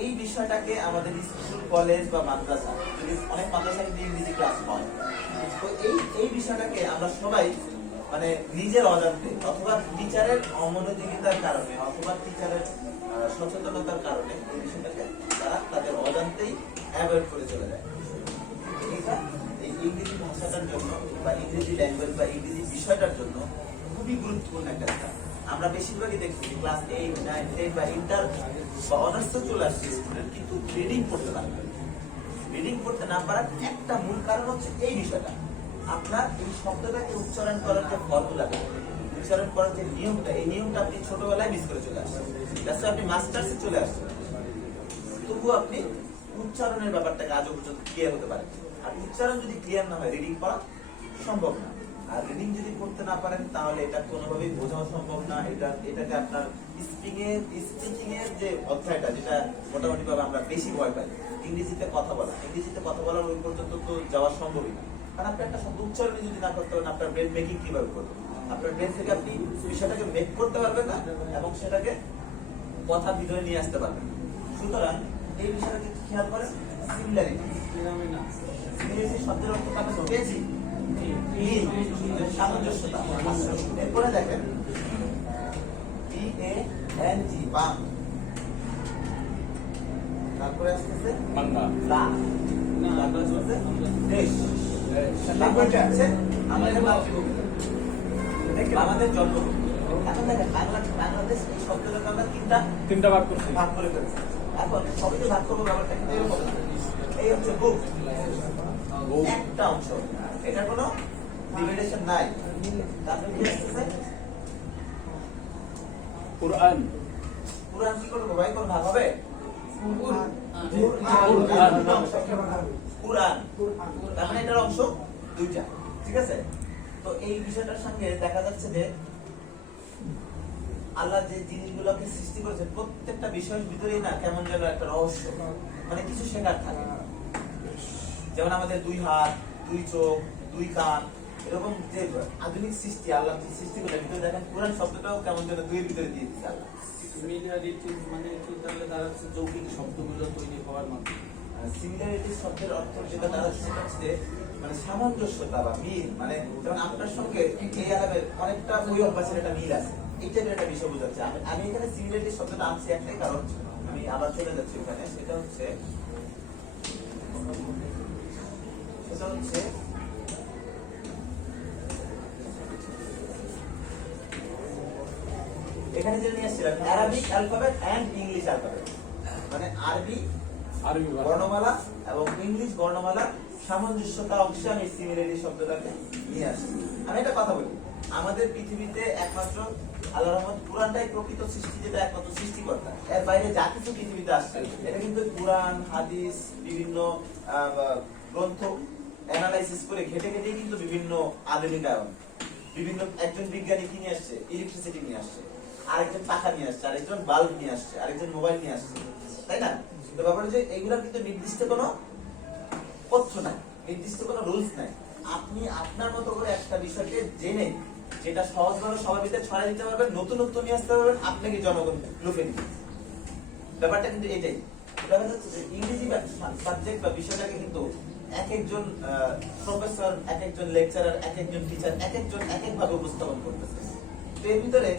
এই বিষয়টাকে আমাদের স্কুল, কলেজ বা মাদ্রাসা, যদি অনেক মাদ্রাসায় ইংরেজি ক্লাস হয়, তো এই বিষয়টাকে আমরা সবাই মানে নিজের অজান্তে অথবা টিচারের অমনোযোগিতার কারণে অথবা টিচারের সচেতনতার কারণে এই বিষয়টাকে তারা তাদের অজান্তেই অ্যাভয়েড করে চলে যায়। এটা এই ইংরেজি ভাষাটার জন্য বা ইংরেজি ল্যাঙ্গুয়েজ বা ইংরেজি বিষয়টার জন্য খুবই গুরুত্বপূর্ণ একটা বিষয়। আমরা বেশিরভাগই দেখছি ক্লাস 8, 9, 10 বা ইন্টার বা অনার্সে চলে আসছে স্টুডেন্ট, কিন্তু রিডিং পড়তে পারবে না। রিডিং করতে না পারার একটা মূল কারণ হচ্ছে এই বিষয়টা। আপনার এই শব্দটাকে উচ্চারণ করার যে ফর্মুলাটা, উচ্চারণ করার যে নিয়মটা, এই নিয়মটা আপনি ছোটবেলায় মিস করে চলে আসছেন। তাছাড়া আপনি মাস্টার্সে চলে আসছেন, তবুও আপনি উচ্চারণের ব্যাপারটাকে আজও পর্যন্ত ক্লিয়ার হতে পারেন। আর উচ্চারণ যদি ক্লিয়ার না হয় রিডিং করা সম্ভব না। আর রিডিং যদি করতে না পারেন তাহলে এটা কোনোভাবেই বোঝাও সম্ভব না। এটাকে আপনার স্পিকিং এর যে অধ্যায়টা, যেটা মোটামুটি ভাবে আমরা বেশি ভয় পাই, ইংরেজিতে কথা বলার ওই পর্যন্ত তো যাওয়া সম্ভবই না। কারণ আপনি একটা শব্দ উচ্চারণ যদি না করতে পারেন, আপনার ব্রেন মেকিং কিভাবে করবেন? আপনার ব্রেন থেকে আপনি বিষয়টাকে মেক করতে পারবেন না এবং সেটাকে কথা ভিতরে নিয়ে আসতে পারবেন। সুতরাং এই বিষয়টাকে খেয়াল করেন, সিমিলারিটি। সিমিলারিটি শব্দের অর্থ আমরা পেয়েছি, সামঞ্জস্যতা। এরপরে দেখেন BANG, বাং। তারপরে আসতেছে বাংলা, লা। তারপরে আসতেছে দেশ। তারপরে হচ্ছে আমাদের মাতৃভূমি, আমাদের জন্মভূমি। এখন দেখেন বাংলাদেশ, এই শব্দটাকে আমরা তিনটা ভাগ করছি। ভাগ করে ফেলছি। এখন সবচেয়ে ভাগ করবো ব্যাপারটা কিন্তু এরকম না। এই হচ্ছে বুক, একটা অংশ, এটা কোনো ডিভিডেশন নাই। তারপরে কি আসতেছে কুরআন। কুরআন কি করবো ভাই, কোন ভাগ হবে? কুরআন। তার মানে এটার অংশ দুইটা, ঠিক আছে? তো এই বিষয়টার সঙ্গে দেখা যাচ্ছে যে আল্লাহ যে জিনিসগুলোকে সৃষ্টি করেছে প্রত্যেকটা বিষয়ের ভিতরেই না কেমন যেন একটা রহস্য, মানে কিছু শেখার থাকে। যেমন আমাদের 2 হাত, 2 চোখ, 2 কান, এরকম যে আধুনিক সৃষ্টি আল্লাহ যে সৃষ্টি করে ভিতরে দেখেন কোরআন শব্দটাও কেমন যেন 2 এর ভিতরে দিয়ে দিচ্ছে আল্লাহ। সিমিলারিটিজ মানে কি? তাহলে তার হচ্ছে যৌগিক শব্দগুলো তৈরি হওয়ার মাধ্যমে। সিমিলারিটি শব্দের অর্থ যেটা দাঁড়াচ্ছে সেটা হচ্ছে মানে সামঞ্জস্যতা বা মিল। মানে যেমন আপনার সঙ্গে এই আলাপের অনেকটা ওই অভ্যাসের একটা মিল আছে, এইটার একটা বিষয় বোঝাচ্ছে। আমি এখানে সিমিলারিটি শব্দটা আনছি একটাই কারণ, আমি আবার চলে যাচ্ছি ওখানে। সেটা হচ্ছে এখানে যে নিয়ে আসছিলাম Arabic alphabet and English alphabet, মানে আরবি বর্ণমালা এবং ইংলিশ বর্ণমালা সামঞ্জস্যতা অংশে আমি সিমিলারিটি শব্দটাকে নিয়ে আসছি। আমি একটা কথা বলি, আমাদের পৃথিবীতে একমাত্র আল্লাহর রহমত কুরআনটাই প্রকৃত সৃষ্টি, যেটা একমাত্র সৃষ্টিকর্তা। এর বাইরে যা কিছু পৃথিবীতে আসছে এটা কিন্তু কুরআন, হাদিস, বিভিন্ন গ্রন্থ অ্যানালাইসিস করে ঘেটে ঘেটে কিন্তু বিভিন্ন আধুনিকায়ন, বিভিন্ন একজন বিজ্ঞানী কি নিয়ে আসছে, ইলেকট্রিসিটি নিয়ে আসছে, আরেকজন পাখা নিয়ে আসছে, আরেকজন বাল্ব নিয়ে আসছে, আরেকজন মোবাইল নিয়ে আসছে, তাই না? তো ব্যাপার যে এইগুলোর কিন্তু নির্দিষ্ট কোনো পথ্য নাই, নির্দিষ্ট কোনো রুলস নাই। আপনি আপনার মতো করে একটা বিষয়কে জেনে যেটা সহজভাবে সবার ভিতরে ছড়াই দিতে পারবেন, নতুনত্ব নিয়ে আসতে পারবেন, আপনাকে জনগণ লুফে দিবে। ব্যাপারটা কিন্তু এটাই। দেখা যাচ্ছে যে ইংরেজি সাবজেক্ট বা বিষয়টাকে কিন্তু এক একজন প্রফেসর, এক একজন লেকচারার, এক একজন টিচার এক একজন এক একভাবে উপস্থাপন করতেছে। তো এর ভিতরে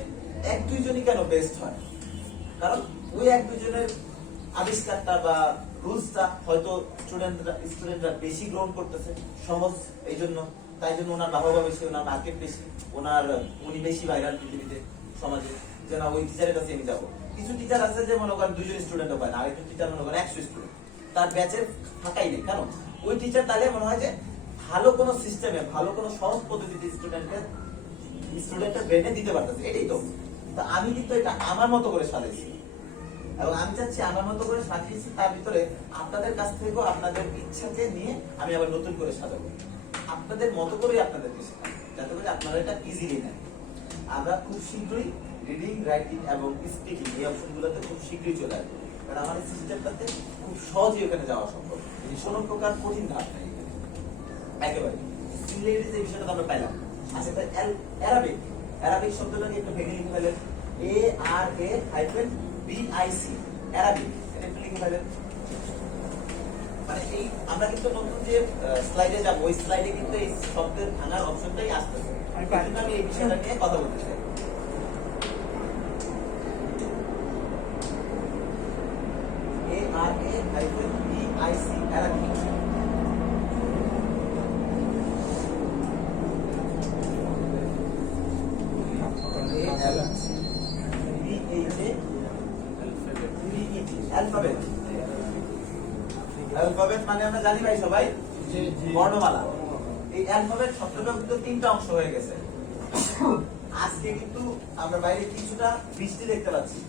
1-2 জনই কেন বেস্ট হয়? কারণ ওই 1-2 জনের আবিষ্কারটা বা রুলসটা হয়তো স্টুডেন্টরা বেশি গ্রহণ করতেছে, সহজ এই জন্য, তাই জন্য ওনার বাহবা বেশি, ওনার মার্কেট বেশি, উনি বেশি ভাইরাল পৃথিবীতে, সমাজে, যে না ওই টিচারের কাছে আমি যাবো। কিছু টিচার আছে যে মনে করেন 2 জন স্টুডেন্টও পায় না, আরেকজন টিচার মনে করেন 100 স্টুডেন্ট, তার ব্যাচে থাকাই নেই। কারণ ওই টিচার তাহলে মনে হয় যে ভালো কোনো সিস্টেমে, ভালো কোনো সহজ পদ্ধতিতে স্টুডেন্টের ব্রেনে দিতে পারতেছে, এটাই তো। আমি কিন্তু এটা আমার মতো করে সাজাইছি এবং আমি চাচ্ছি আমার মতো করে সাজিয়েছি, তার ভিতরে আপনাদের কাছ থেকেও আপনাদের ইচ্ছাকে নিয়ে আমি আবার নতুন করে সাজাবো, আপনাদের মতো করে আপনাদেরকে শেখাবো, যাতে করে আপনারা এটা ইজিলি নেন। আমরা খুব শীঘ্রই রিডিং, রাইটিং এবং স্পিকিং এই অপশনগুলোতে খুব শীঘ্রই চলে আসবো, কারণ আমার এই সিস্টেমটাতে খুব সহজেই ওখানে যাওয়া সম্ভব, কোনো প্রকার কঠিন ধাপ নেই একেবারে। সিমিলারিটিজ এই বিষয়টা আমরা পাইলাম। আচ্ছা, তাই অ্যারাবিক শব্দটাকে একটু ভেঙে লিখে ফেলেন, ARABIC, অ্যারাবিক, এটা একটু লিখে ফেলেন। মানে এই আমরা কিন্তু নতুন যে স্লাইডে যাব ওই স্লাইডে কিন্তু এই শব্দের ভাঙার অপশনটাই আসতেছে। এজন্য আমি এই বিষয়টা নিয়ে কথা বলতে চাই। ARA-BIC Arabic. অ্যালফাবেট। অ্যালফাবেট মানে আমরা জানি ভাই সবাই বর্ণমালা। এই অ্যালফাবেট শব্দটা কিন্তু তিনটা অংশ হয়ে গেছে। আজকে কিন্তু আমরা বাইরে কিছুটা বৃষ্টি দেখতে পাচ্ছি।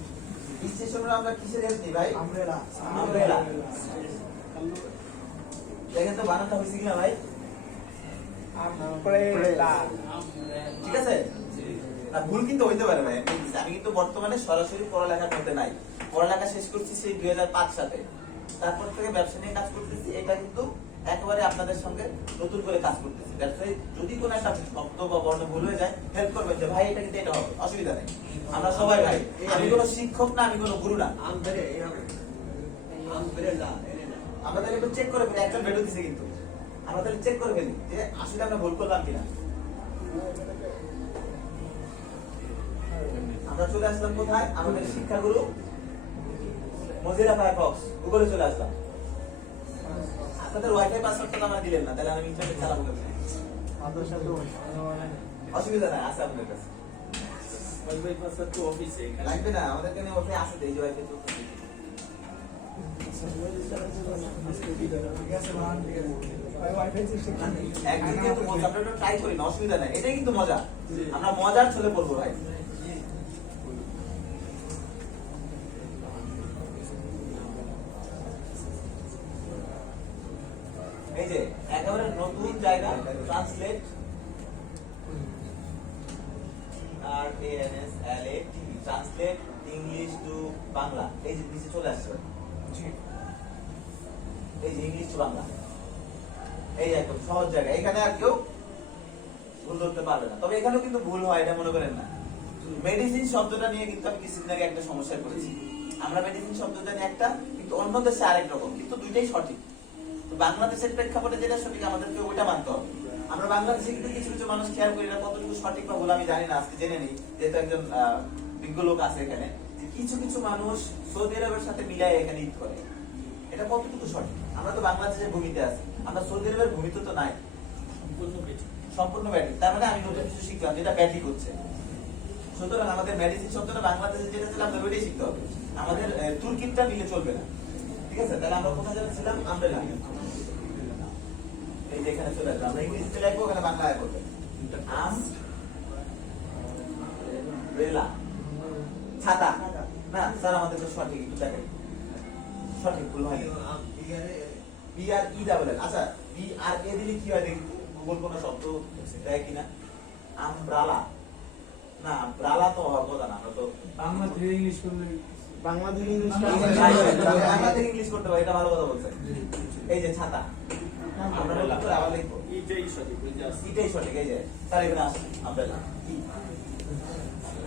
বৃষ্টির সময় আমরা কিসের হেল্প নিই ভাই? আমব্রেলা। আমব্রেলা। দেখেন তো বানানটা হয়েছে কিনা ভাই? আমব্রেলা। ঠিক আছে? না ভুল কিন্তু হইতে পারে ভাই। আমি কিন্তু বর্তমানে সরাসরি পড়ালেখা করতে নাই। পড়ালেখা শেষ করছি সেই 2005 সালে। তারপর থেকে ব্যবসা নিয়ে কাজ করতেছি। এটা কিন্তু একেবারে আপনাদের সঙ্গে নতুন করে কাজ করতেছি। ব্যবসায় যদি কোনো একটা শব্দ বা বর্ণ ভুল হয়ে যায় হেল্প করবেন যে ভাই এটা কিন্তু এটা হবে, অসুবিধা নেই। আমরা সবাই ভাই। আমি কোনো শিক্ষক না, আমি কোনো গুরু না। আমরা তাহলে একটু চেক করে ফেলি। একজন ভিডিও দিছে কিন্তু আমরা তাহলে চেক করে ফেলি যে আসলে আমরা ভুল করলাম কিনা। আমরা চলে আসলাম কোথায়? আমাদের শিক্ষাগুরু মজিলা ফায়ারফক্স গুগলে চলে আসলাম। আপনাদের ওয়াইফাই পাসওয়ার্ডটা তো আমার দিলেন না, তাহলে আমি ইন্টারনেট চালাবো কেমনে? অসুবিধা নাই, আছে আপনাদের কাছে ওয়াইফাই পাসওয়ার্ড তো অফিসে লাগবে না, আমাদের কাছে ওয়াইফাই আছে, এই যে ওয়াইফাই তো একদিকে তো মজা, আমরা ট্রাই করি না, অসুবিধা নাই, এটাই কিন্তু মজা। আমরা মজার ছলে পড়বো ভাই। এই যে একেবারে নতুন জায়গা, translate translate English to Bangla. এই যে নিচে চলে আসছে, এই যে ইংলিশ টু বাংলা, এই একদম সহজ জায়গা। এখানে আর কেউ ভুল করতে পারবে না। তবে এখানেও কিন্তু ভুল হয়, এটা মনে করেন না। মেডিসিন শব্দটা নিয়ে কিন্তু আমি কিছুদিন আগে একটা সমস্যায় পড়েছি। আমরা মেডিসিন শব্দটা নিয়ে একটা, কিন্তু অন্য দেশে আরেক রকম, কিন্তু দুইটাই সঠিক। বাংলাদেশের প্রেক্ষাপটে যেটা সঠিক আমাদেরকে ওইটা মানতে হবে। আমরা বাংলাদেশে কিন্তু কিছু কিছু মানুষ খেয়াল করি না, কতটুকু সঠিক বা ভুল আমি জানি না, আজকে জেনে নিই, যেহেতু একজন বিজ্ঞ লোক আছে এখানে, যে কিছু কিছু মানুষ সৌদি আরবের সাথে মিলাই এখানে ঈদ করে। এটা কতটুকু সঠিক? আমরা তো বাংলাদেশের ভূমিতে আছি, আমরা সৌদি আরবের ভূমিতে তো নাই, সম্পূর্ণ ব্যাটিক। তার মানে আমি নতুন কিছু শিখলাম যেটা ব্যাটিক হচ্ছে। সুতরাং আমাদের মেডিসিন শব্দটা বাংলাদেশে যেটা ছিল আমাদের ওইটাই শিখতে হবে, আমাদের তুর্কিটা নিলে চলবে না। ঠিক আছে, তাহলে আমরা কোথায় যাচ্ছিলাম? আমব্রেলা। এই যে এখানে চলে আসলাম, আমরা ইংরেজিতে লিখবো, ওখানে বাংলা করবে আমব্রেলা। ছাতা না স্যার, আমাদের তো সঠিক, একটু দেখেন সঠিক ভুল হয়নি। BRE আচ্ছা, BRA দিলে কি হয় দেখি, গুগল কোন শব্দ দেয় কিনা। আমব্রালা না, ব্রালা তো হওয়ার কথা না। আমরা তো বাংলা থেকে ইংলিশ করলে, বাংলা থেকে ইংলিশ বাংলা থেকে ইংলিশ করতে পারি, এটা ভালো কথা বলছেন। এই যে ছাতা, আমরা নতুন করে আবার লিখবো, এটাই সঠিক, এটাই সঠিক। এই যে স্যার এখানে আসুন, আমব্রেলা।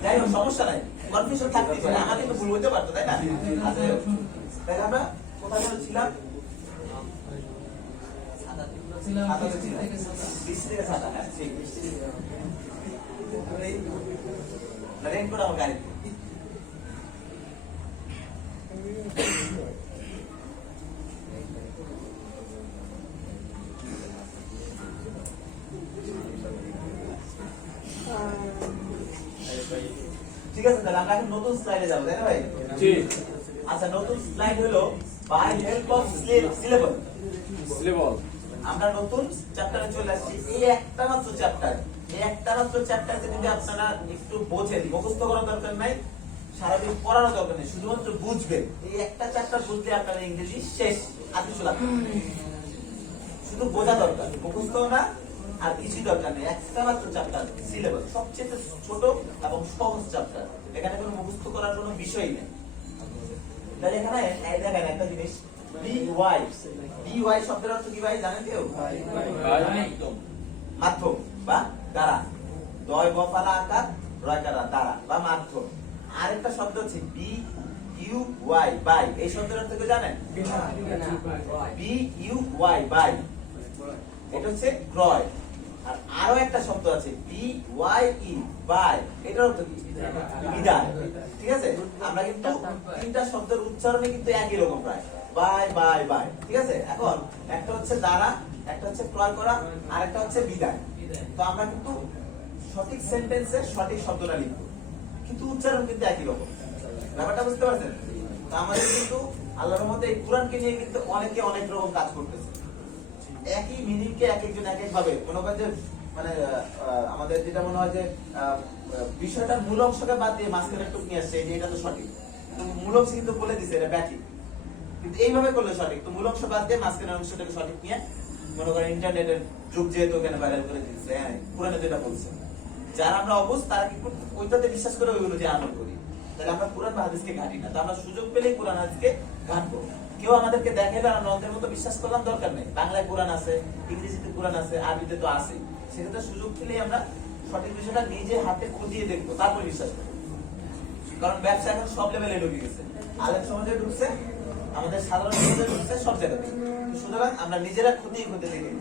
যাই হোক, সমস্যা নাই, কনফিউশন থাকতেই পারে, আমাদের তো ভুল হতে পারতো, তাই না? আচ্ছা, তাহলে আমরা কোথায় ছিলাম? বৃষ্টি থেকে ছাতা, হ্যাঁ ঠিক। রেনকোট আমার গাড়িতে। ঠিক আছে, তাহলে আমরা এখন নতুন স্লাইডে যাবো, তাই না ভাই? আচ্ছা, নতুন স্লাইড হলো বাই হেল্প অফ সিলেবল। আমরা নতুন চ্যাপ্টারে চলে আসছি। এই একটা মাত্র চ্যাপ্টার, এই একটা মাত্র চ্যাপ্টারকে যদি আপনারা একটু বোঝেন, মুখস্থ করার দরকার নাই, সারাদিন পড়ার দরকার নেই, শুধুমাত্র বুঝবেন। এই একটা চ্যাপ্টার বুঝলে আপনার ইংরেজি শেষ, আর কিছু লাগবে, শুধু বোঝা দরকার, মুখস্থ না আর কিছুই দরকার নেই। একটা মাত্র চ্যাপ্টার, সিলেবাস সবচেয়ে ছোট এবং সহজ চ্যাপ্টার, এখানে কোনো মুখস্থ করার কোনো বিষয় নেই। তাহলে এখানে দেখেন একটা জিনিস, BY শব্দের অর্থ কি ভাই জানেন কেউ? মাধ্যম বা দ্বারা, দয় গফালা আকার রয়কারা দ্বারা বা মাধ্যম। আরেকটা শব্দ হচ্ছে ইউ ওয়াই বাই, এই শব্দের অর্থ কি জানেন? বি ইউ ওয়াই বাই, এটা হচ্ছে ক্রয়। আর আরো একটা শব্দ আছে বি ওয়াই ই বাই, এটার অর্থ কি? বিদায়। ঠিক আছে, আমরা কিন্তু তিনটা শব্দের উচ্চারণে কিন্তু একই রকম প্রায়, বাই বাই বাই। ঠিক আছে, এখন একটা হচ্ছে দ্বারা, একটা হচ্ছে ক্রয় করা, আর একটা হচ্ছে বিদায়। তো আমরা কিন্তু সঠিক সেন্টেন্সে সঠিক শব্দটা লিখবো, কিন্তু উচ্চারণ কিন্তু একই রকম। ব্যাপারটা বুঝতে পারছেন? তো আমাদের কিন্তু আল্লাহর রহমতে এই কোরআনকে নিয়ে কিন্তু অনেকে অনেক রকম কাজ করতেছে। একই মিনিংকে এক একজন এক এক ভাবে মনে করেন যে মানে আমাদের যেটা মনে হয় যে বিষয়টার মূল অংশকে বাদ দিয়ে মাঝখানে একটু নিয়ে আসছে, এটা তো সঠিক। মূল অংশ কিন্তু বলে দিছে এটা ব্যাঠিক, কিন্তু এইভাবে করলে সঠিক। তো মূল অংশ বাদ দিয়ে মাঝখানের অংশটাকে সঠিক নিয়ে মনে করেন ইন্টারনেটের যুগ যেহেতু ওখানে ভাইরাল করে দিচ্ছে, হ্যাঁ কোরআনে যেটা বলছে, যারা আমরা অবুঝ তারা কিন্তু ওইটাতে বিশ্বাস করে ওইগুলো যে আমল করি। তাহলে আমরা কোরআন বা হাদিসকে ঘাঁটি না, তো আমরা সুযোগ পেলেই কোরআন হাদিসকে ঘাঁটবো। কেউ আমাদেরকে দেখাইলে আমরা নদের মতো বিশ্বাস করলাম, দরকার নেই। বাংলায় কোরআন আছে, ইংরেজিতে কোরআন আছে, আরবিতে তো আছে। সেক্ষেত্রে সুযোগ পেলেই আমরা সঠিক বিষয়টা নিজে হাতে খুঁজিয়ে দেখবো, তারপর বিশ্বাস করবো। কারণ ব্যবসা এখন সব লেভেলে ঢুকে গেছে, আলেম সমাজে ঢুকছে, আমাদের সাধারণ সমাজে ঢুকছে, সব জায়গাতে। সুতরাং আমরা নিজেরা খুঁটিয়ে খুঁজে দেখি।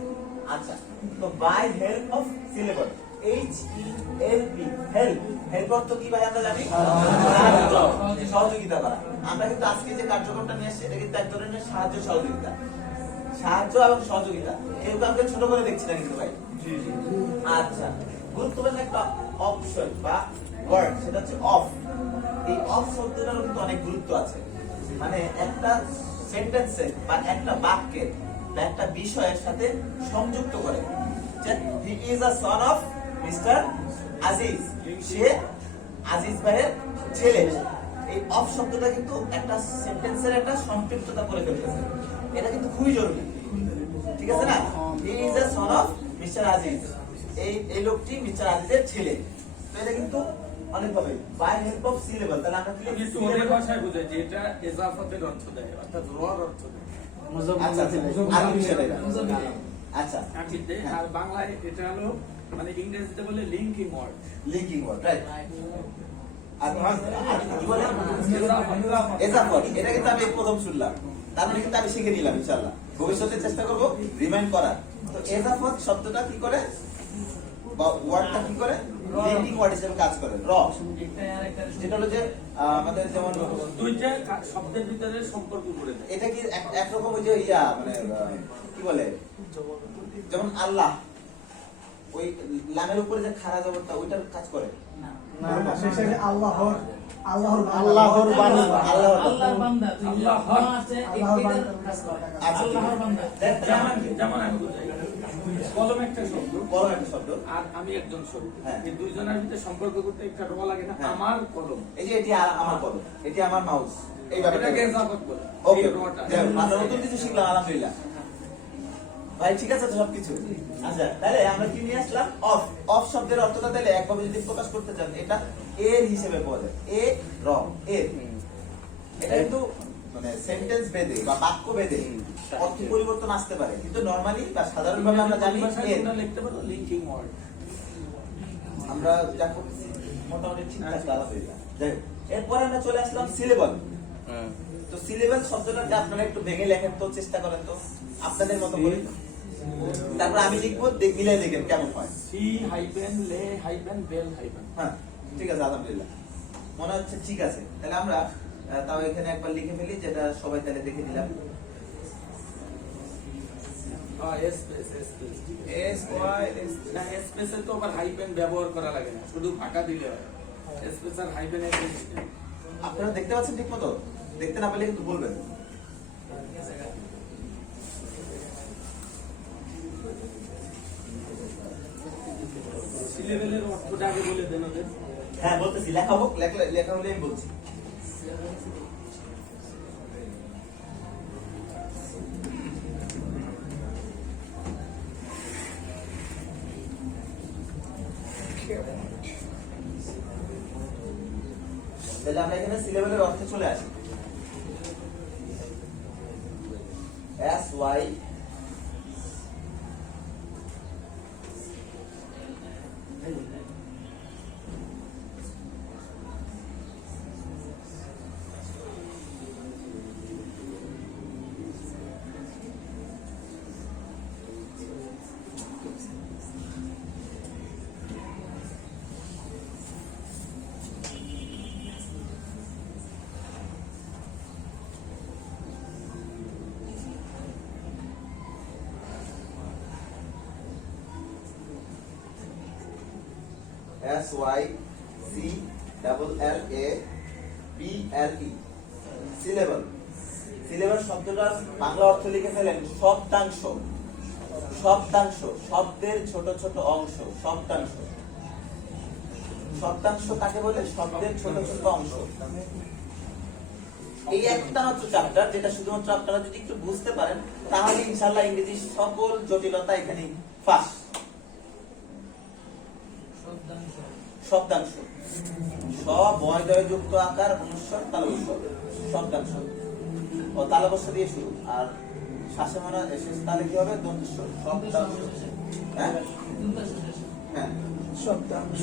আচ্ছা, তো by help of syllable, H-E-L-P, help. Help অর্থ কি ভাই আমরা জানি? সহযোগিতা করা। আমরা কিন্তু আজকে যে কার্যক্রমটা নিয়ে আসছি এটা কিন্তু এক ধরনের সাহায্য সহযোগিতা, সাহায্য এবং সহযোগিতা। কেউ কাউকে ছোট করে দেখছি না কিন্তু ভাই। আচ্ছা, গুরুত্বপূর্ণ একটা অপশন বা ওয়ার্ড, সেটা হচ্ছে অফ। এই অফ শব্দটারও কিন্তু অনেক গুরুত্ব আছে। মানে একটা সেন্টেন্সে বা একটা বাক্যের বা একটা বিষয়ের সাথে সংযুক্ত করে, যে he is a son of mister Aziz, সে আজিজ ভাইয়ের ছেলে। এই অফ শব্দটা কিন্তু একটা সেন্টেন্সের একটা সম্পৃক্ততা করে ফেলতেছে, এটা কিন্তু খুবই জরুরি। ঠিক আছে না? হি is a son of mister Aziz, এই লোকটি মিস্টার আজিজের ছেলে। তো এটা কিন্তু অনেক ভাবে বাই হেল্প অফ সিলেবল। তাহলে আমরা কি একটু অনেক ভাষায় বোঝাই যে এটা ইজাফাতের অর্থ দেয়, অর্থাৎ রর অর্থ দেয়। আচ্ছা, আর বাংলায় এটা হলো মানে ইংরেজিতে বলে linking word. Linking word, right. আর কি বলে? এজাফত। এটা কিন্তু আমি প্রথম শুনলাম, তারপরে কিন্তু আমি শিখে নিলাম ইনশাআল্লাহ। ভবিষ্যতে চেষ্টা করব রিমাইন্ড করার। তো এজাফত শব্দটা কি করে বা ওয়ার্ডটা কি করে? লিংকিং ওয়ার্ড হিসেবে কাজ করে। র যেটা হলো যে আমাদের যেমন দুইটা শব্দের ভিতরে সম্পর্ক করে দেয়। এটা কি একরকম ওই যে মানে কি বলে, যেমন আল্লাহ, ওই লামের উপরে যে খাড়া জবরটা ওইটার কাজ করে না, শেষে আল্লাহর আল্লাহর বান্দা, আল্লাহর বান্দা, আল্লাহর আছে, এটার কাজ করে আল্লাহর বান্দা। যেমন আমি বুঝাই, কলম একটা শব্দ, কলম একটা শব্দ, আর আমি একজন শব্দ। হ্যাঁ, এই দুইজনের ভিতরে সম্পর্ক করতে একটা র লাগে না? আমার কলম, এই যে এটি আমার কলম, এটি আমার মাউস, এইভাবে এটাকে ইজাফত বলে। ওকে, আমরা নতুন কিছু শিখলাম আলহামদুলিল্লাহ ভাই। ঠিক আছে তো সবকিছু। আচ্ছা, তাহলে আমরা কি নিয়ে আসলাম? অফ। অফ শব্দের অর্থটা তাহলে একভাবে যদি প্রকাশ করতে চান, এটা এর হিসেবে পাওয়া যায়। এ র এর, এটা কিন্তু মানে সেন্টেন্স ভেদে বা বাক্য ভেদে অর্থ পরিবর্তন আসতে পারে, কিন্তু নরমালি বা সাধারণভাবে আমরা জানি এর। লিখতে পারো লিংকিং ওয়ার্ড। আমরা যা করতেছি মোটামুটি ঠিকঠাক আলহামদুলিল্লাহ। যাই হোক, এরপরে আমরা চলে আসলাম সিলেবল। তো সিলেবল শব্দটাকে আপনারা একটু ভেঙে লেখার তো চেষ্টা করেন তো আপনাদের মতো করে। তারপর আমি লিখবো, মিলাই দেখেন কেমন হয়। সি হাইফেন লে হাইফেন বেল হাইফেন। হ্যাঁ, ঠিক আছে আলহামদুলিল্লাহ, মনে হচ্ছে ঠিক আছে। তাহলে আমরা তাও এখানে একবার লিখে ফেলি, যেটা সবাই তাহলে দেখে দিলাম। স্পেসে তো আবার হাইফেন ব্যবহার করা লাগে না, শুধু ফাঁকা দিলে হয়। স্পেস আর হাইফেন একই সিস্টেম। আপনারা দেখতে পাচ্ছেন ঠিক মতো? দেখতে না পেলে কিন্তু বলবেন। সিলেবেলের অর্থটা আগে বলে দেন ওদের। হ্যাঁ বলতেছি, লেখা হোক, লেখা হলে আমি বলছি। তাহলে আমরা এখানে সিলেবেলের অর্থে চলে আসি। SY SYCLLABLE syllable. সিলেবল শব্দটার বাংলা অর্থ লিখে ফেলেন শব্দাংশ। শব্দাংশ, শব্দের ছোট ছোট অংশ, শব্দাংশ। শব্দাংশ কাকে বলে? শব্দের ছোট ছোট অংশ। এই একটা মাত্র চ্যাপ্টার, যেটা শুধুমাত্র আপনারা যদি একটু বুঝতে পারেন তাহলে ইনশাআল্লাহ ইংরেজির সকল জটিলতা এখানে ফাঁস। শব্দাংশ, বয়যুক্ত আকার, অনুস্বর, তালবস্বর, শব্দাংশ। ও তালবস্বর দিয়ে শুরু, আর শ্বাসে মনে শেষ তালে কি হবে? দন্তস্বর, শব্দাংশ। হ্যাঁ হ্যাঁ, শব্দাংশ।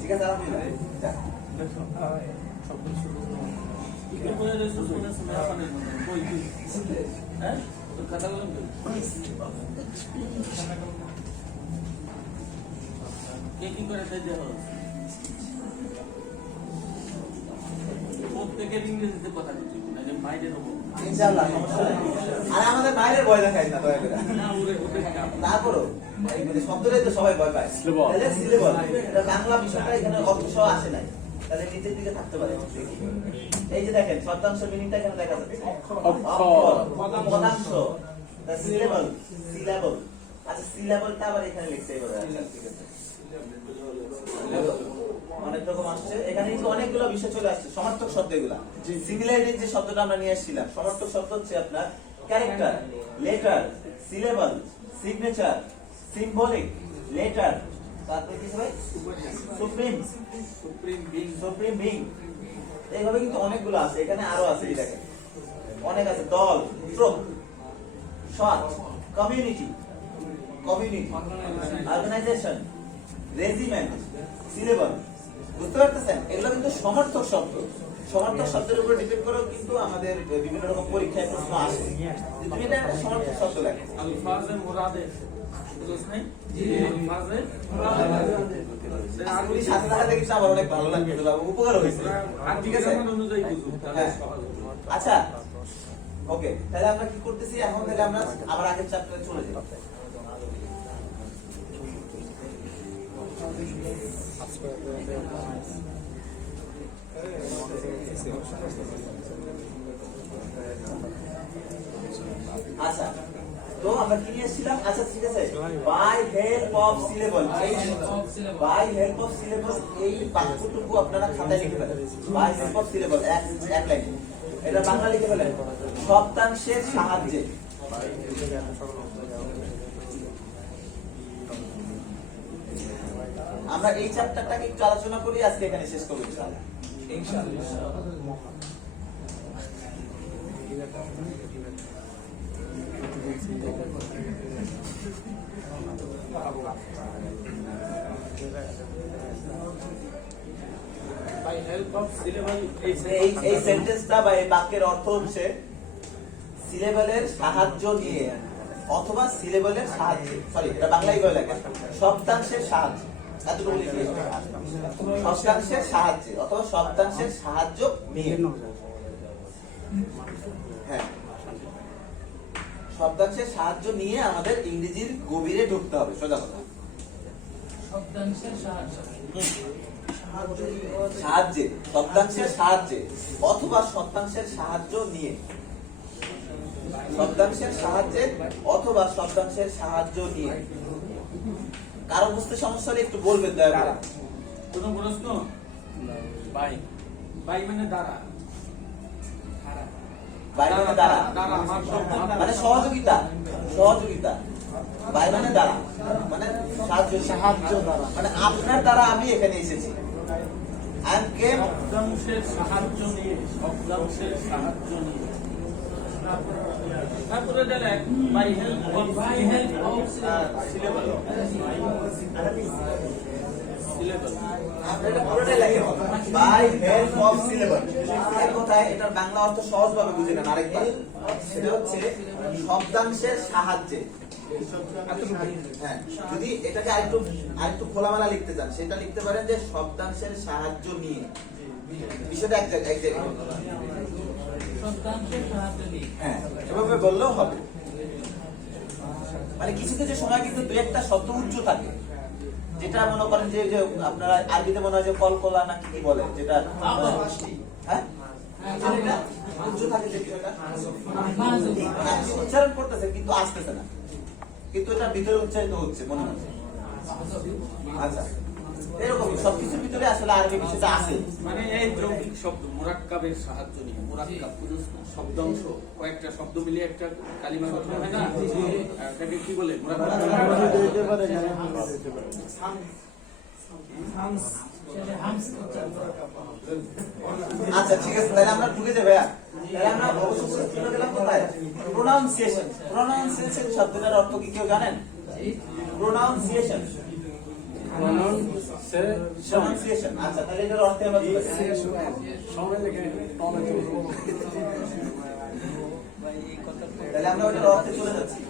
ঠিক আছে, প্রত্যেকের ইংরেজিতে কথা বলছি বাইরের হবো ইনশাআল্লাহ, সমস্যা নাই। আর আমাদের বাইরের ভয় দেখাই না দয়া করে। তারপরও মানে শব্দটাই তো সবাই ভয় পায়। তাহলে সিলেবল, এটা বাংলা বিষয়টা এখানে অর্থ আসে নাই, তাহলে নিচের দিকে থাকতে পারে। এই যে দেখেন শব্দাংশ মিনিংটা এখানে দেখা যাচ্ছে, পদাংশ, সিলেবল, সিলেবল। আচ্ছা, সিলেবলটা আবার এখানে লিখতে হবে। আচ্ছা ঠিক আছে, অনেক রকম আসছে এখানে, কিন্তু অনেকগুলো বিষয় চলে আসছে। সমার্থক শব্দ এগুলা, সিমিলারিটির যে শব্দটা আমরা নিয়ে এসেছিলাম, সমার্থক শব্দ হচ্ছে আপনার character, letter, syllable, signature, symbolic, letter, তারপরে কি হবে? Supreme, supreme being. এইভাবে কিন্তু অনেকগুলো আছে, এখানে আরো আছে, এই দেখেন অনেক আছে। দল, troop, shot, community, organisation, regiment, syllable. বুঝতে পারতেছেন? এগুলো কিন্তু সমর্থক শব্দ। সমর্থক শব্দের উপর ডিপেন্ড করে কিন্তু আমাদের বিভিন্ন রকম পরীক্ষায় প্রশ্ন আসে, তুমি এটা একটা সমর্থক শব্দ লেখো। আলফাজে মুরাদে বুঝছেন? জি, আলফাজে আপনি সাথে থাকা দেখি আমার অনেক ভালো লাগবে, উপকার হয়েছে। ঠিক আছে, অনুযায়ী বুঝুন তাহলে সহজ হবে। আচ্ছা ওকে, তাহলে আমরা কি করতেছি এখন? তাহলে আমরা আবার আগের চ্যাপ্টারে চলে যাই। আচ্ছা, তো আমরা কি নিয়ে এসেছিলাম? আচ্ছা ঠিক আছে, by help of syllable. By help of syllable এই বাক্যটুকু আপনারা খাতায় লিখে ফেলেন। বাই হেল্প অফ সিলেবল এক লাইন, এটা বাংলা লিখে ফেলেন শব্দাংশের সাহায্যে। আমরা এই চ্যাপ্টারটাকে একটু আলোচনা করি, আজকে এখানে শেষ করব ইনশাআল্লাহ। বাই হেল্প অফ সিলেবল, এই সেন্টেন্সটা বা এই বাক্যের অর্থ হচ্ছে সিলেবলের সাহায্য নিয়ে অথবা সিলেবলের সাহায্যে, সরি এটা বাংলায় করে লেখা, শব্দাংশের সাহায্যে, এতটুকু লিখে শব্দাংশের সাহায্যে অথবা শব্দাংশের সাহায্য নিয়ে। হ্যাঁ, শব্দাংশের সাহায্য নিয়ে আমাদের ইংরেজির গভীরে ঢুকতে হবে, সোজা কথা। শব্দাংশের সাহায্যে, শব্দাংশের সাহায্যে অথবা শব্দাংশের সাহায্য নিয়ে। শব্দাংশের সাহায্যে অথবা শব্দাংশের সাহায্য নিয়ে। কারো বুঝতে সমস্যা হলে একটু বলবেন দয়া করে। কোনো প্রশ্ন? বাই, বাই মানে দ্বারা, বাই মানে দ্বারা, মানে সহযোগিতা, সহযোগিতা। বাই মানে দ্বারা, মানে সাহায্য দ্বারা, মানে আপনার দ্বারা আমি এখানে এসেছি। শব্দাংশের সাহায্য নিয়ে, শব্দাংশের সাহায্য নিয়ে। তারপরে দেখ by help of syllable, syllable আপনারা পুরোটাই লেখেন বাই হেল্প অফ সিলেবল। এক কথায় এটার বাংলা অর্থ সহজভাবে বুঝে নেন আরেকবার। সেটা হচ্ছে শব্দাংশের সাহায্যে। হ্যাঁ, যদি এটাকে আরেকটু খোলামেলা লিখতে চান সেটা লিখতে পারেন যে শব্দাংশের সাহায্য নিয়ে। বিষয়টা এক জায়গায় হ্যাঁ এভাবে বললেও হবে। মানে কিছু কিছু সময় কিন্তু দুই একটা শব্দ উচ্চ থাকে, যেটা মনে করেন যে যে আপনারা আরবিতে মনে হয় যে কলকলা না কি বলে, যেটা হ্যাঁ যেটা উচ্চ থাকে, যে বিষয়টা উচ্চারণ করতেছে কিন্তু আসতেছে না, কিন্তু এটা ভিতরে উচ্চারিত হচ্ছে মনে হচ্ছে। আচ্ছা, এরকমই সবকিছুর ভিতরে আসলে আরবি কিছুটা আছে। মানে এই যৌগিক শব্দ মুরাক্কাবের সাহায্য নিয়ে, মুরাক্কাব শব্দাংশ কয়েকটা শব্দ মিলিয়ে একটা কালিমা গঠন হয় না, এটাকে কি বলে? মুরাক্কাব। আচ্ছা ঠিক আছে, তাহলে আমরা ঢুকে যাই ভাইয়া। তাহলে আমরা অবশ্যই চলে গেলাম কোথায়? প্রোনাউন্সিয়েশন। প্রোনাউন্সিয়েশন শব্দটার অর্থ কি কেউ জানেন? প্রোনাউন্সিয়েশন। প্রোনাউন্সিয়েশন। আচ্ছা, তাহলে এটার অর্থ আমরা চলে যাই। তাহলে আমরা ওটার অর্থে চলে যাচ্ছি।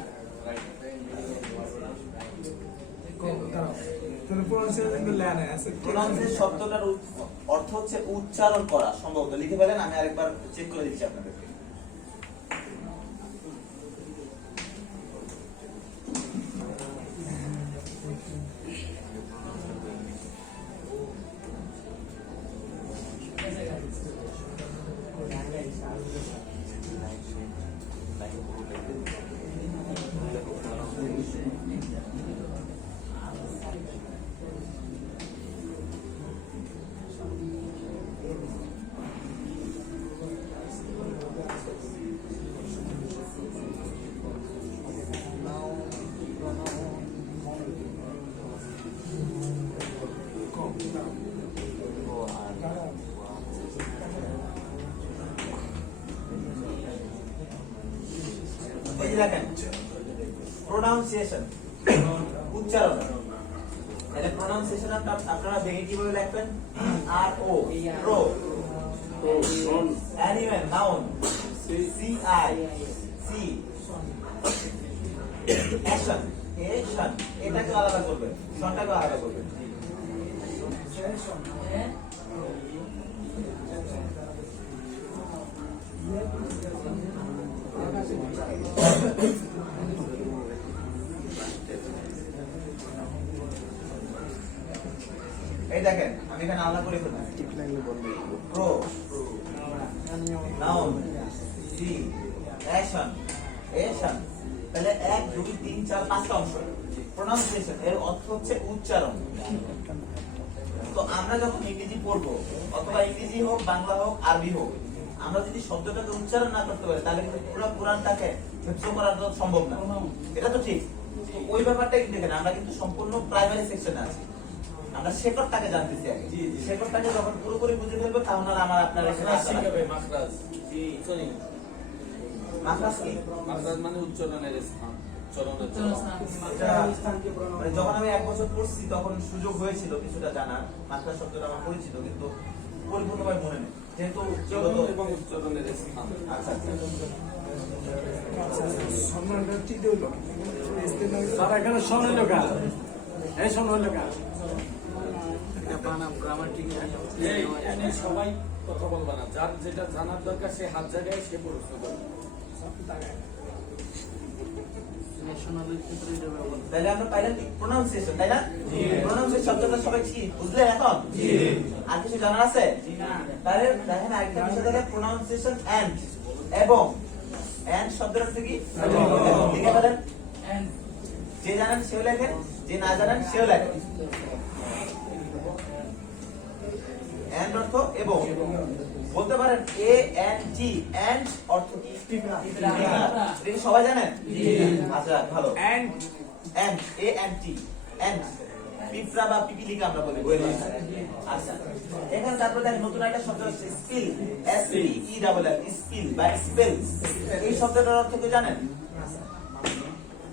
প্রোনাউন্সিয়েশন শব্দটার অর্থ হচ্ছে উচ্চারণ করা, সম্ভবত লিখে ফেলেন, আমি আরেকবার চেক করে দিচ্ছি আপনাদেরকে। দেখেন প্রোনাউন্সিয়েশন উচ্চারণ, তাহলে প্রোনাউন্সিয়েশন আপনারা ভেঙে কিভাবে লিখবেন? আর ও প্রো, অ্যানিম্যাল নাউন সি আই সি, অ্যাকশন অ্যাকশন, এটাকে আলাদা করবেন, শনটাকে আলাদা করবেন। এই দেখেন আমি এখানে আলাদা করে ফেললাম। Pronoun see action action, তাহলে 1 2 3 4 5টা অংশ। প্রোনাউন্সিয়েশন এর অর্থ হচ্ছে উচ্চারণ। তো আমরা যখন ইংরেজি পড়বো, অথবা ইংরেজি হোক বাংলা হোক আরবি হোক, আমরা যদি শব্দটাকে উচ্চারণ না করতে পারি তাহলে কিন্তু পুরো কোরআনটাকে মুখস্থ করা সম্ভব না। এটা তো ঠিক। তো ওই ব্যাপারটা কিন্তু দেখেন, আমরা কিন্তু সম্পূর্ণ প্রাইমারি সেকশনে আছি, আমরা শেকড়টাকে জানতেছি আগে। শেকড়টাকে যখন পুরোপুরি বুঝে ফেলবো তখন আর আমার আপনার এখানে আসা লাগবে। মাখরাজ, জি সরি, মাখরাজ কি? মাখরাজ মানে উচ্চারণের স্থান, উচ্চারণের এটা মানে যখন আমি 1 বছর পড়ছি তখন সুযোগ হয়েছিল কিছুটা জানার, মাখরাজ শব্দটা আমার পরিচিত কিন্তু পরিপূর্ণভাবে মনে নেই, যেহেতু উচ্চারণ এবং উচ্চারণের স্থান। আচ্ছা সম্মানটা ঠিক হইল স্যার, এখানে শোন হইল কার, এই শোন হইল কার, সবাই কথা বলবে না, যার যেটা জানার দরকার সে হাত জায়গায় সে প্রশ্ন করবে। তাহলে আমরা পাইলাম কি? প্রোনাউন্সিয়েশন, তাই না? প্রোনাউন্সিয়েশন শব্দটা সবাই কি বুঝলেন এখন? আর কিছু জানার আছে? তাহলে দেখেন আরেকটা বিষয় হলো প্রোনাউন্সিয়েশন এন্ড, এবং এন্ড শব্দের অর্থ কি? লিখে ফেলেন। যে জানেন সেও লেখেন, যে না জানেন সেও লেখেন। এন্ড অর্থ এবং, বলতে পারেন এ এন টি, এন্ড অর্থ কি? এটা সবাই জানেন? আচ্ছা ভালো। Ant ant A N T, ant পিঁপড়া বা পিপিলিকা আমরা বলি। আচ্ছা এখানে তারপর দেখেন নতুন একটা শব্দ হচ্ছে spill, S P E double L, spill বা স্পেল। এই শব্দটার অর্থ কি জানেন?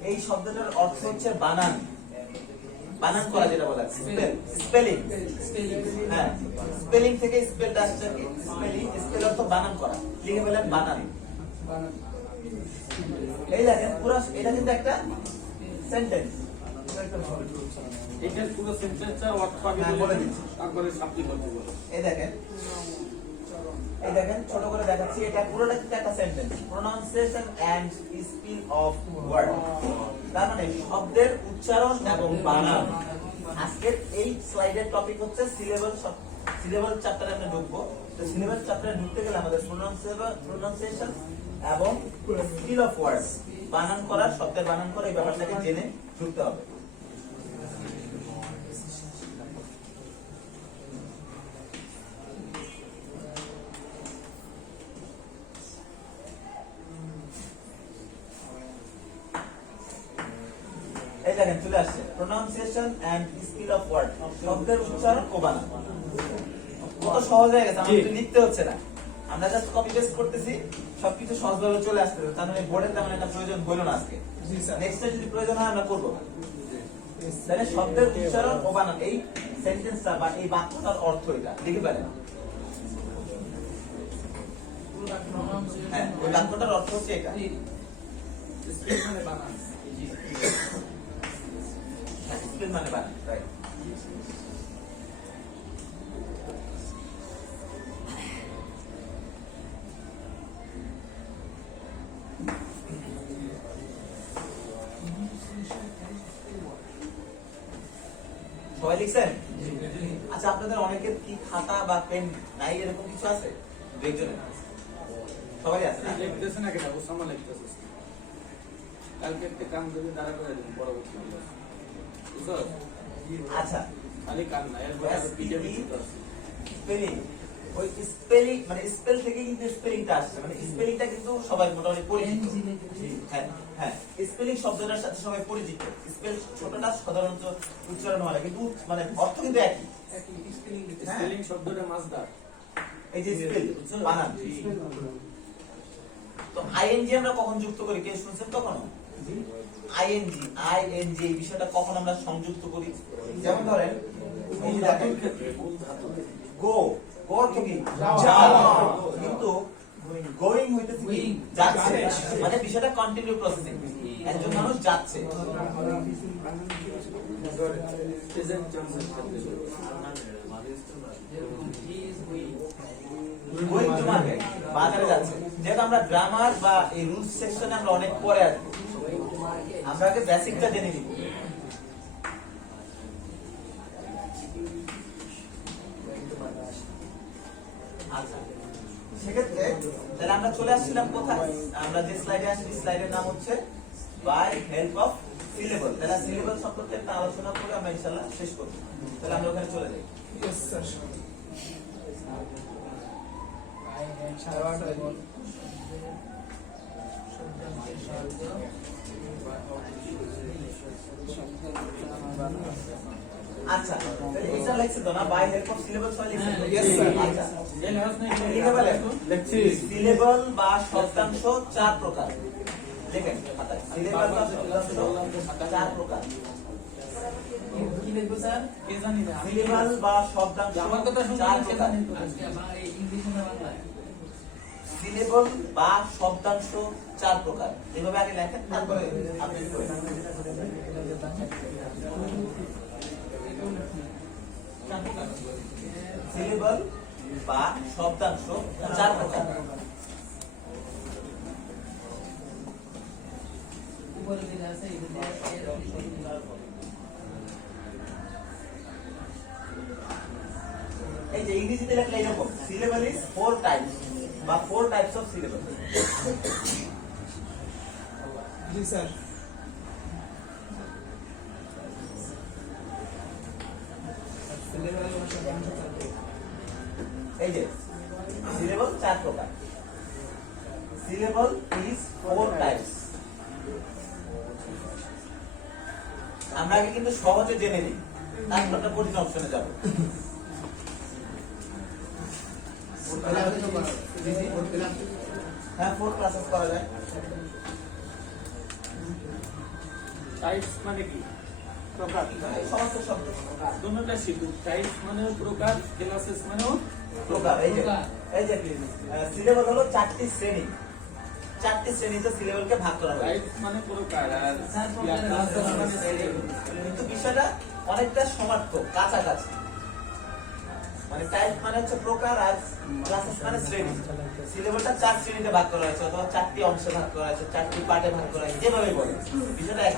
এই শব্দটার অর্থ হচ্ছে বানান, বানান করা, যেটা বলা স্পেল, স্পেলিং। হ্যাঁ, স্পেলিং থেকে স্পেলটা আসছে কি? স্পেলিং, স্পেল অর্থ বানান করা। লিখে ফেলেন বানান। এই দেখেন পুরো এটা কিন্তু একটা সেন্টেন্স। এটার পুরো সেন্টেন্সটার অর্থ আমি হ্যাঁ, বলে বলে দিচ্ছি, তারপরে সাবজেক্ট করতে বলো। এই দেখেন ছোট করে দেখাচ্ছি, এটা পুরোটা কিন্তু একটা sentence. Pronunciation and spell of word, তার মানে শব্দের উচ্চারণ এবং বানান। আজকের এই স্লাইডের টপিক হচ্ছে সিলেবল চ্যাপ্টারে আমরা ঢুকবো। তো সিলেবল চ্যাপ্টারে ঢুকতে গেলে আমাদের প্রোনাউন্সিয়েশন এবং স্পেল অফ ওয়ার্ড, বানান করা, শব্দের বানান করা, এই ব্যাপারটাকে জেনে ঢুকতে হবে। এই দেখেন চলে আসছে pronunciation and spell of word, শব্দের উচ্চারণ ও বানান। কত সহজ হয়ে গেছে, আমাদের লিখতে হচ্ছে না, আমরা জাস্ট কপি পেস্ট করতেছি, সবকিছু সহজভাবে চলে আসছে। তার মানে বোর্ডের তেমন একটা প্রয়োজন হলো না আজকে। নেক্সট যদি প্রয়োজন হয় আমরা করব। তাহলে শব্দের উচ্চারণ ও বানান, এই সেন্টেন্সটা বা এই বাক্যটার অর্থ এটা লিখে পারেন। হ্যাঁ, ওই বাক্যটার অর্থ হচ্ছে এটা। স্পেল মানে বানান, স্পেল মানে বানান, রাইট। সবাই লিখছেন? আচ্ছা, আপনাদের অনেকের কি খাতা বা পেন নাই, এরকম কিছু আছে? দু একজনের সবাই আছে না? লিখতেছে না কেন? ওসামা লিখতেছে। কালকে একটা কাম করে দাঁড়া করে দিন পরবর্তী বুঝছো? আচ্ছা, খালি কাম না, এরপরে আরো পিডিএফ দিতে আছে। স্পেলিং, ওই স্পেলিং মানে স্পেল থেকে কিন্তু স্পেলিংটা আসছে, মানে স্পেলিংটা কিন্তু সবাই মোটামুটি পরিচিত। হ্যাঁ হ্যাঁ, স্পেলিং শব্দটার সাথে সবাই পরিচিত। স্পেল ছোটটা সাধারণত উচ্চারণ হয়, কিন্তু মানে অর্থ কিন্তু একই। স্পেলিং শব্দটা মাসদার। এই যে স্পেল বানান, তো আইএনজি আমরা কখন যুক্ত করি, কে শুনছেন কখনো? আইএনজি এই বিষয়টা কখন আমরা সংযুক্ত করি? যেমন ধরেন এই যে দেখেন গো, গো অর্থ কি? যাওয়া, কিন্তু গোয়িং হইতেছে কি? যাচ্ছে, মানে বিষয়টা কন্টিনিউ প্রসেসিং, একজন মানুষ যাচ্ছে। প্রেজেন্ট টেন্সের গোয়িং টু মার্কেট, বাজারে যাচ্ছে। যেহেতু আমরা গ্রামার বা এই রুলস সেকশনে আমরা অনেক পরে আসবো, আমরা আগে বেসিকটা জেনে নিব। আচ্ছা, সেক্ষেত্রে তাহলে আমরা চলে আসছিলাম কোথায়? আমরা যে স্লাইডে আসছি, স্লাইডের নাম হচ্ছে বাই হেল্প অফ সিলেবল। তাহলে সিলেবল সম্পর্কে একটা আলোচনা করে আমরা ইনশাআল্লাহ শেষ করব। তাহলে আমরা ওখানে চলে যাই। আচ্ছা, তাহলে এটা লিখছে তো না, বাই হেল্প অফ সিলেবল সবাই লিখছে? Yes, sir. আচ্ছা, এই লাস্ট নাই লিখে ফেলেন। লেখছি। সিলেবল বা শব্দাংশ 4 প্রকার। লিখেন খাতায়, সিলেবল বা শব্দাংশ 4 প্রকার। কি লিখবো স্যার? কে জানি না। সিলেবল বা শব্দাংশ আমার কথা শুনতে 4 কে প্রকার। জানেন তো? আজকে আমার এই ইংলিশ না বাংলা? সিলেবল বা শব্দাংশ 4 প্রকার। এভাবে আগে লেখেন, তারপরে আপনি করেন। সিলেবল বা শব্দাংশ 4 প্রকার। উপরে দিলে আছে এগুলো এই যে ইংরেজিতে লেখলে এরকম, সিলেবল ইজ 4 টাইপস বা 4 types of syllable. G sir. এই যে সিলেবল 4 প্রকার। Syllable is 4 types. আমরা আগে কিন্তু সহজে জেনে নিই, তারপর আমরা কঠিন অপশনে যাব। হ্যাঁ, 4 ক্লাসেস করা যায়। টাইপস মানে কি? প্রকার। এই সমস্ত শব্দ দুটোটা শিখু। টাইপস মানে প্রকার, ক্লাসেস মানে প্রকার। এই যে সিলেবল হলো 4টি শ্রেণী। চারটি শ্রেণীতে সিলেবলকে ভাগ করা হয়েছে। টাইপ মানে প্রকার আর স্যার, প্রকারের ভাগ করা মানে কিন্তু বিষয়টা অনেকটা সমার্থক, কাছাকাছি। মানে টাইপ মানে হচ্ছে প্রকার আর ক্লাসেস মানে শ্রেণী। সিলেবলটা 4 শ্রেণীতে ভাগ করা হয়েছে অথবা 4টি অংশে ভাগ করা হয়েছে, 4টি পার্টে ভাগ করা হয়েছে, যেভাবে বলে বিষয়টা এক।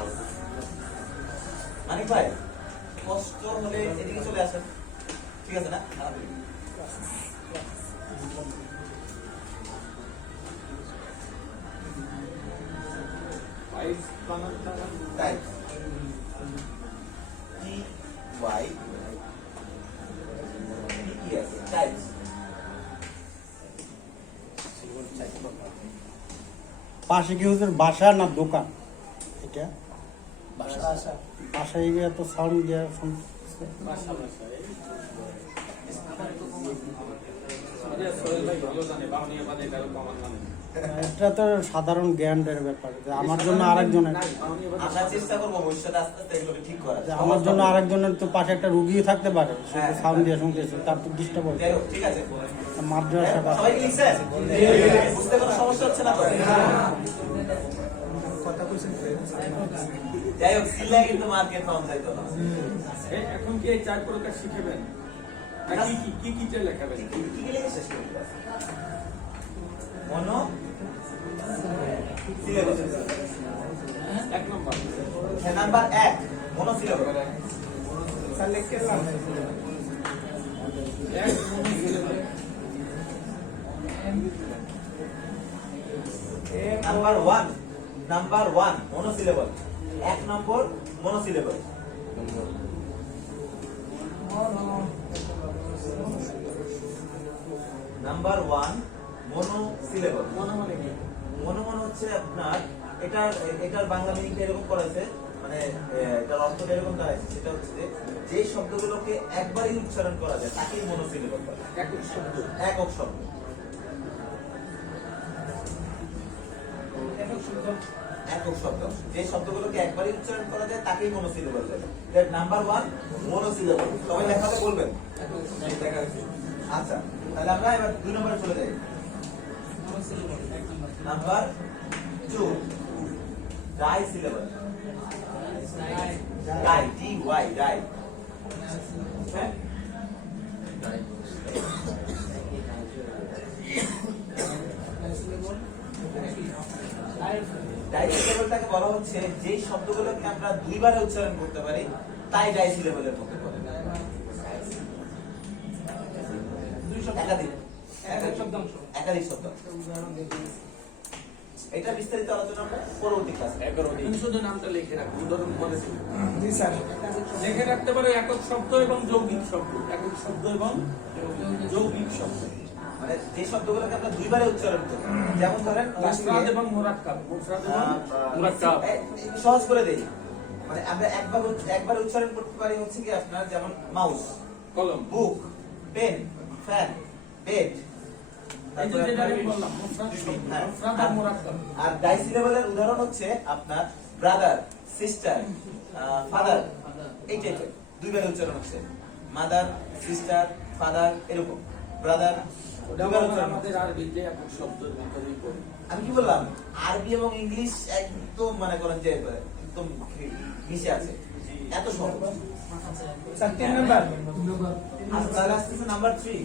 মানিক ভাই, কষ্ট হলে এদিকে চলে আসেন, ঠিক আছে না? টাইপ বানানটা টাইপ টি ওয়াই ইএস টাইপ। পাশে কি হচ্ছে বাসা না দোকান? এটা বাসায় গিয়ে তো সাউন্ড দেওয়া শুনতেছে। ভাষা ভাষা এই সোহেল ভাই ভালো জানে বাউনিয়া বাদে কারো কমান জানে এটা তো সাধারণ জ্ঞানের ব্যাপার যে আমার জন্য আরেকজনের, আমরা চেষ্টা করবো ভবিষ্যতে আস্তে আস্তে এগুলোকে ঠিক করার। যে আমার জন্য আরেকজনের তো পাশে একটা রুগীও থাকতে পারে, সে সাউন্ড দিয়ে শুনতেছে, তার তো ডিস্টার্ব যাই হচ্ছে। হোক, ঠিক আছে। মাদ্রাসা বা সবাই কি লিখছেন? বুঝতে কোনো সমস্যা হচ্ছে না তো? যাই হোক, সিল্লা কিন্তু মার্কেট পাওয়া যাইতো না। এখন কি এই 4 প্রকার শিখাবেন? না কি লেখাবেন? কি কি লিখে শেষ করে দিবা? মনো সিলেবাস। 1 নম্বর নাম্বার 1 মনো সিলেবাস। নাম্বার 1 মনো সিলেবাস। 1 নম্বর মনো সিলেবাস। নাম্বার 1 মনো সিলেবাস। মনে মনে কি মনো মনে হচ্ছে আপনার এটার বাংলা মিনিংটা এরকম করেছে, মানে এটার অর্থটা এরকম দাঁড়াইছে, সেটা হচ্ছে যে শব্দগুলোকে একবারই উচ্চারণ করা যায় তাকেই মনো সিলেবাস বলে। একক শব্দ একক শব্দ। একক শব্দ, যে শব্দগুলোকে একবারই উচ্চারণ করা যায় তাকেই মনো সিলেবাস বলে। নাম্বার 1 মনো সিলেবাস। সবাই লেখাতে বলবেন। আচ্ছা, তাহলে আমরা এবার 2 নম্বরে চলে যাই। Number 2 die syllabus. Die T Y die. হ্যাঁ, ডাই সিলেবলটাকে বলা হচ্ছে যে শব্দগুলোকে আমরা 2 বারে উচ্চারণ করতে পারি তাই ডাই সিলেবলের মধ্যে পড়ে। একাধিক শব্দ। এটা বিস্তারিত আলোচনা আমরা পরবর্তী ক্লাসে। তুমি শুধু নামটা লিখে রাখো, উদাহরণ বলে দিন। লিখে রাখতে পারো একক শব্দ এবং যৌগিক শব্দ। একক শব্দ এবং যৌগিক শব্দ মানে যে শব্দগুলোকে আমরা 2 বারে উচ্চারণ করি, যেমন ধরেন মুফরাদ এবং মুরাক্কাব। মুফরাদ এবং মুরাক্কাব সহজ করে দেই, মানে আমরা একবার উচ্চারণ করতে পারি হচ্ছে কি আপনার, যেমন মাউস, কলম, বুক, পেন, ফ্যান, বেড। এই যে যেটা আমি বললাম মুফরাদ শব্দ, মুফরাদ আর মুরাক্কাব। আর ডাই সিলেবলের উদাহরণ হচ্ছে আপনার ব্রাদার, সিস্টার, ফাদার, এই টাইপের 2 বারে উচ্চারণ হচ্ছে। মাদার, সিস্টার, ফাদার, এরকম ব্রাদার। ওটা আমাদের আরবিতে একক শব্দের ভিতরেই পড়ে। আমি কি বললাম, আরবি এবং ইংলিশ একদম মনে করেন যে একদম মিশে আছে, এত সহজ। আচ্ছা, তাহলে আসতেছে নাম্বার 3।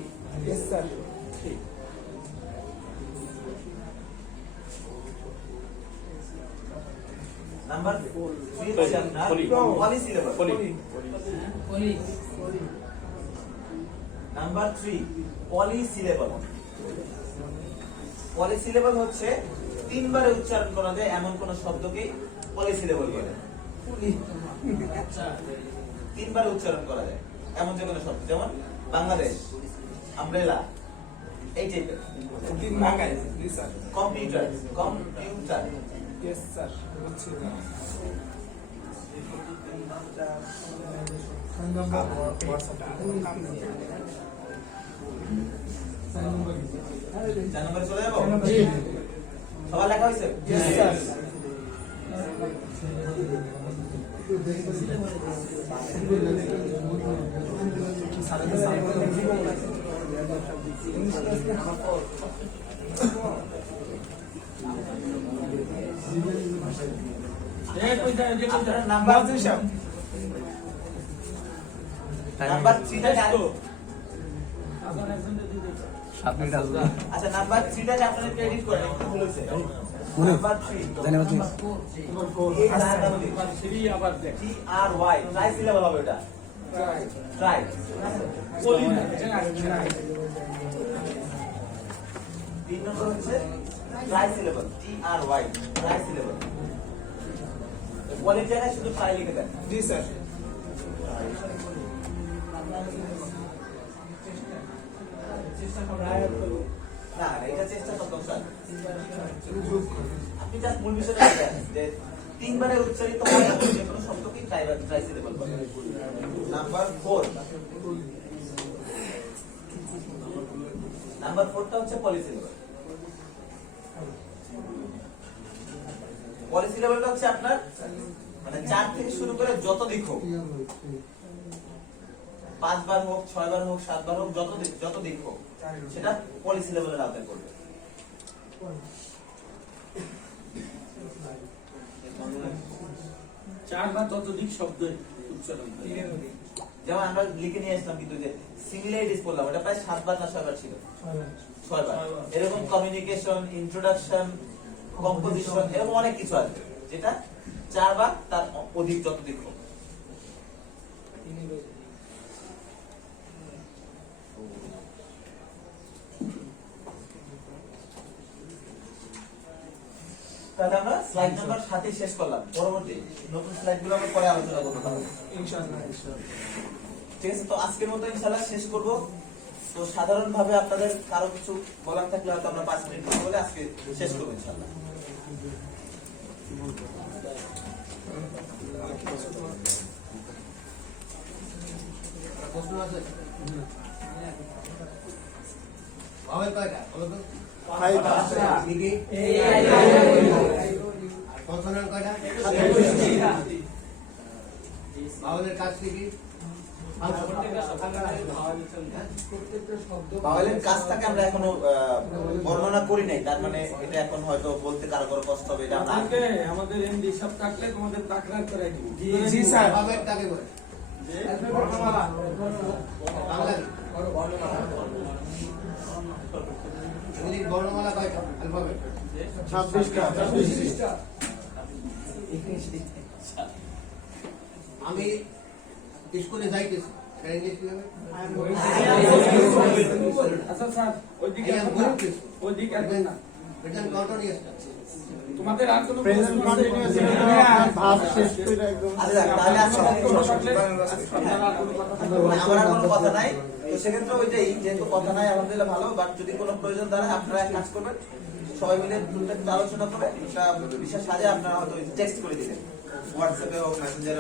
নাম্বার 3 হচ্ছে আপনার পলি সিলেবাস। নাম্বার 3 পলি সিলেবাস। পলি সিলেবাস হচ্ছে 3 বারে উচ্চারণ করা যায় এমন কোন শব্দকে পলি সিলেবাস বলে। 3 বারে উচ্চারণ করা যায় এমন যে কোনো শব্দ, যেমন বাংলাদেশ, আমব্রেলা, এই টাইপের। Computer, computer. Yes, sir. হচ্ছে না। চার নম্বরে চলে যাবো? সবার লেখা হয়েছে? Yes, sir. আপনার নাম্বার নাম্বার 3টা আচ্ছা নাম্বার 3টা আপনারা ক্রেডিট করেন একটু ভুল হয়েছে নাম্বার 3 ধন্যবাদ। এই ডায়াগ্রাম থ্রি আবার দেখ টি আর ওয়াই ট্রাই সিলেবল হবে এটা ট্রাই তিন নম্বর হচ্ছে ট্রাই সিলেবল টি আর ওয়াই ট্রাই সিলেবল বলের জায়গায় শুধু ট্রাই লিখে দেন জি স্যার না এটা চেষ্টা করতাম স্যার আপনি জাস্ট মূল বিষয়টা লিখে দেন যে তিনবারে উচ্চারিত হয় এমন যে কোনো শব্দকেই ট্রাই সিলেবল বলে নাম্বার 4 নাম্বার 4টা হচ্ছে পলিসিলেবল পলিসিলেবলটা হচ্ছে আপনার মানে 4 থেকে শুরু করে যত দিক হোক 5 বার হোক 6 বার হোক 7 বার হোক যত দিক হোক সেটা পলিসিলেবলের আওতায় পড়বে চারবার যতদিক শব্দ উচ্চারণ হয়। যেমন আমরা লিখে নিয়ে আসলাম কিন্তু যে সিমিলারিটিস বললাম এটা প্রায় 7 বার না 6 বার ছিল 6 বার এরকম কমিউনিকেশন ইন্ট্রোডাকশন কম্পোজিশন এরকম অনেক কিছু আছে যেটা 4 বার তার অধিক যত দিক হোক তাহলে আমরা স্লাইড নাম্বার 7 শেষ করলাম পরবর্তী নতুন স্লাইডগুলো আমরা পরে আলোচনা করব তাহলে ইনশাআল্লাহ ঠিক আছে তো আজকের মতো ইনশাআল্লাহ শেষ করব তো সাধারণভাবে আপনাদের কারো কিছু বলার থাকলে হয়তো আমরা 5 মিনিট কথা বলে আজকে শেষ করব ইনশাআল্লাহ প্রশ্ন আছে ভাবের কয়টা বলো তো কি কি কনসোনেন্ট কয়টা ভাবের কাজ কি কি বাওয়ালের কাজটাকে আমরা এখনো বর্ণনা করি নাই তার মানে এটা এখন হয়তো বলতে কারো কষ্ট হবে এটা আমরা আজকে আমাদের এমডি সব কাটলে তোমাদের তাকরার করাই দিব জি স্যার ভাবের কাকে বলে বর্ণমালা বাংলা কি ইংলিশ বর্ণমালা কয়টা অ্যালফাবেট 26টা আমি স্কুলে যাইতেছি এটা ইংলিশ কি হবে আচ্ছা স্যার ওইদিকে I am going to ওইদিকে আসবেন না প্রেজেন্ট কন্টিনিউয়াস তোমাদের আর কোনো প্রেজেন্ট প্রশ্ন আছে? কন্টিনিউয়াস ভাব শেষ করে একদম আচ্ছা তাহলে আজকে কোনো থাকলে আপনারা আর কোনো কথা বলবেন? আমার আর কোনো কথা নাই তো সেক্ষেত্রে ওইটাই যেহেতু কথা নাই আলহামদুলিল্লাহ ভালো বাট যদি কোনো প্রয়োজন দাঁড়ায় আপনারা এক কাজ করবেন সবাই মিলে দুটো আলোচনা করে একটা বিশেষ সাজে আপনারা হয়তো টেক্সট করে দিবেন হোয়াটসঅ্যাপে হোক মেসেঞ্জারে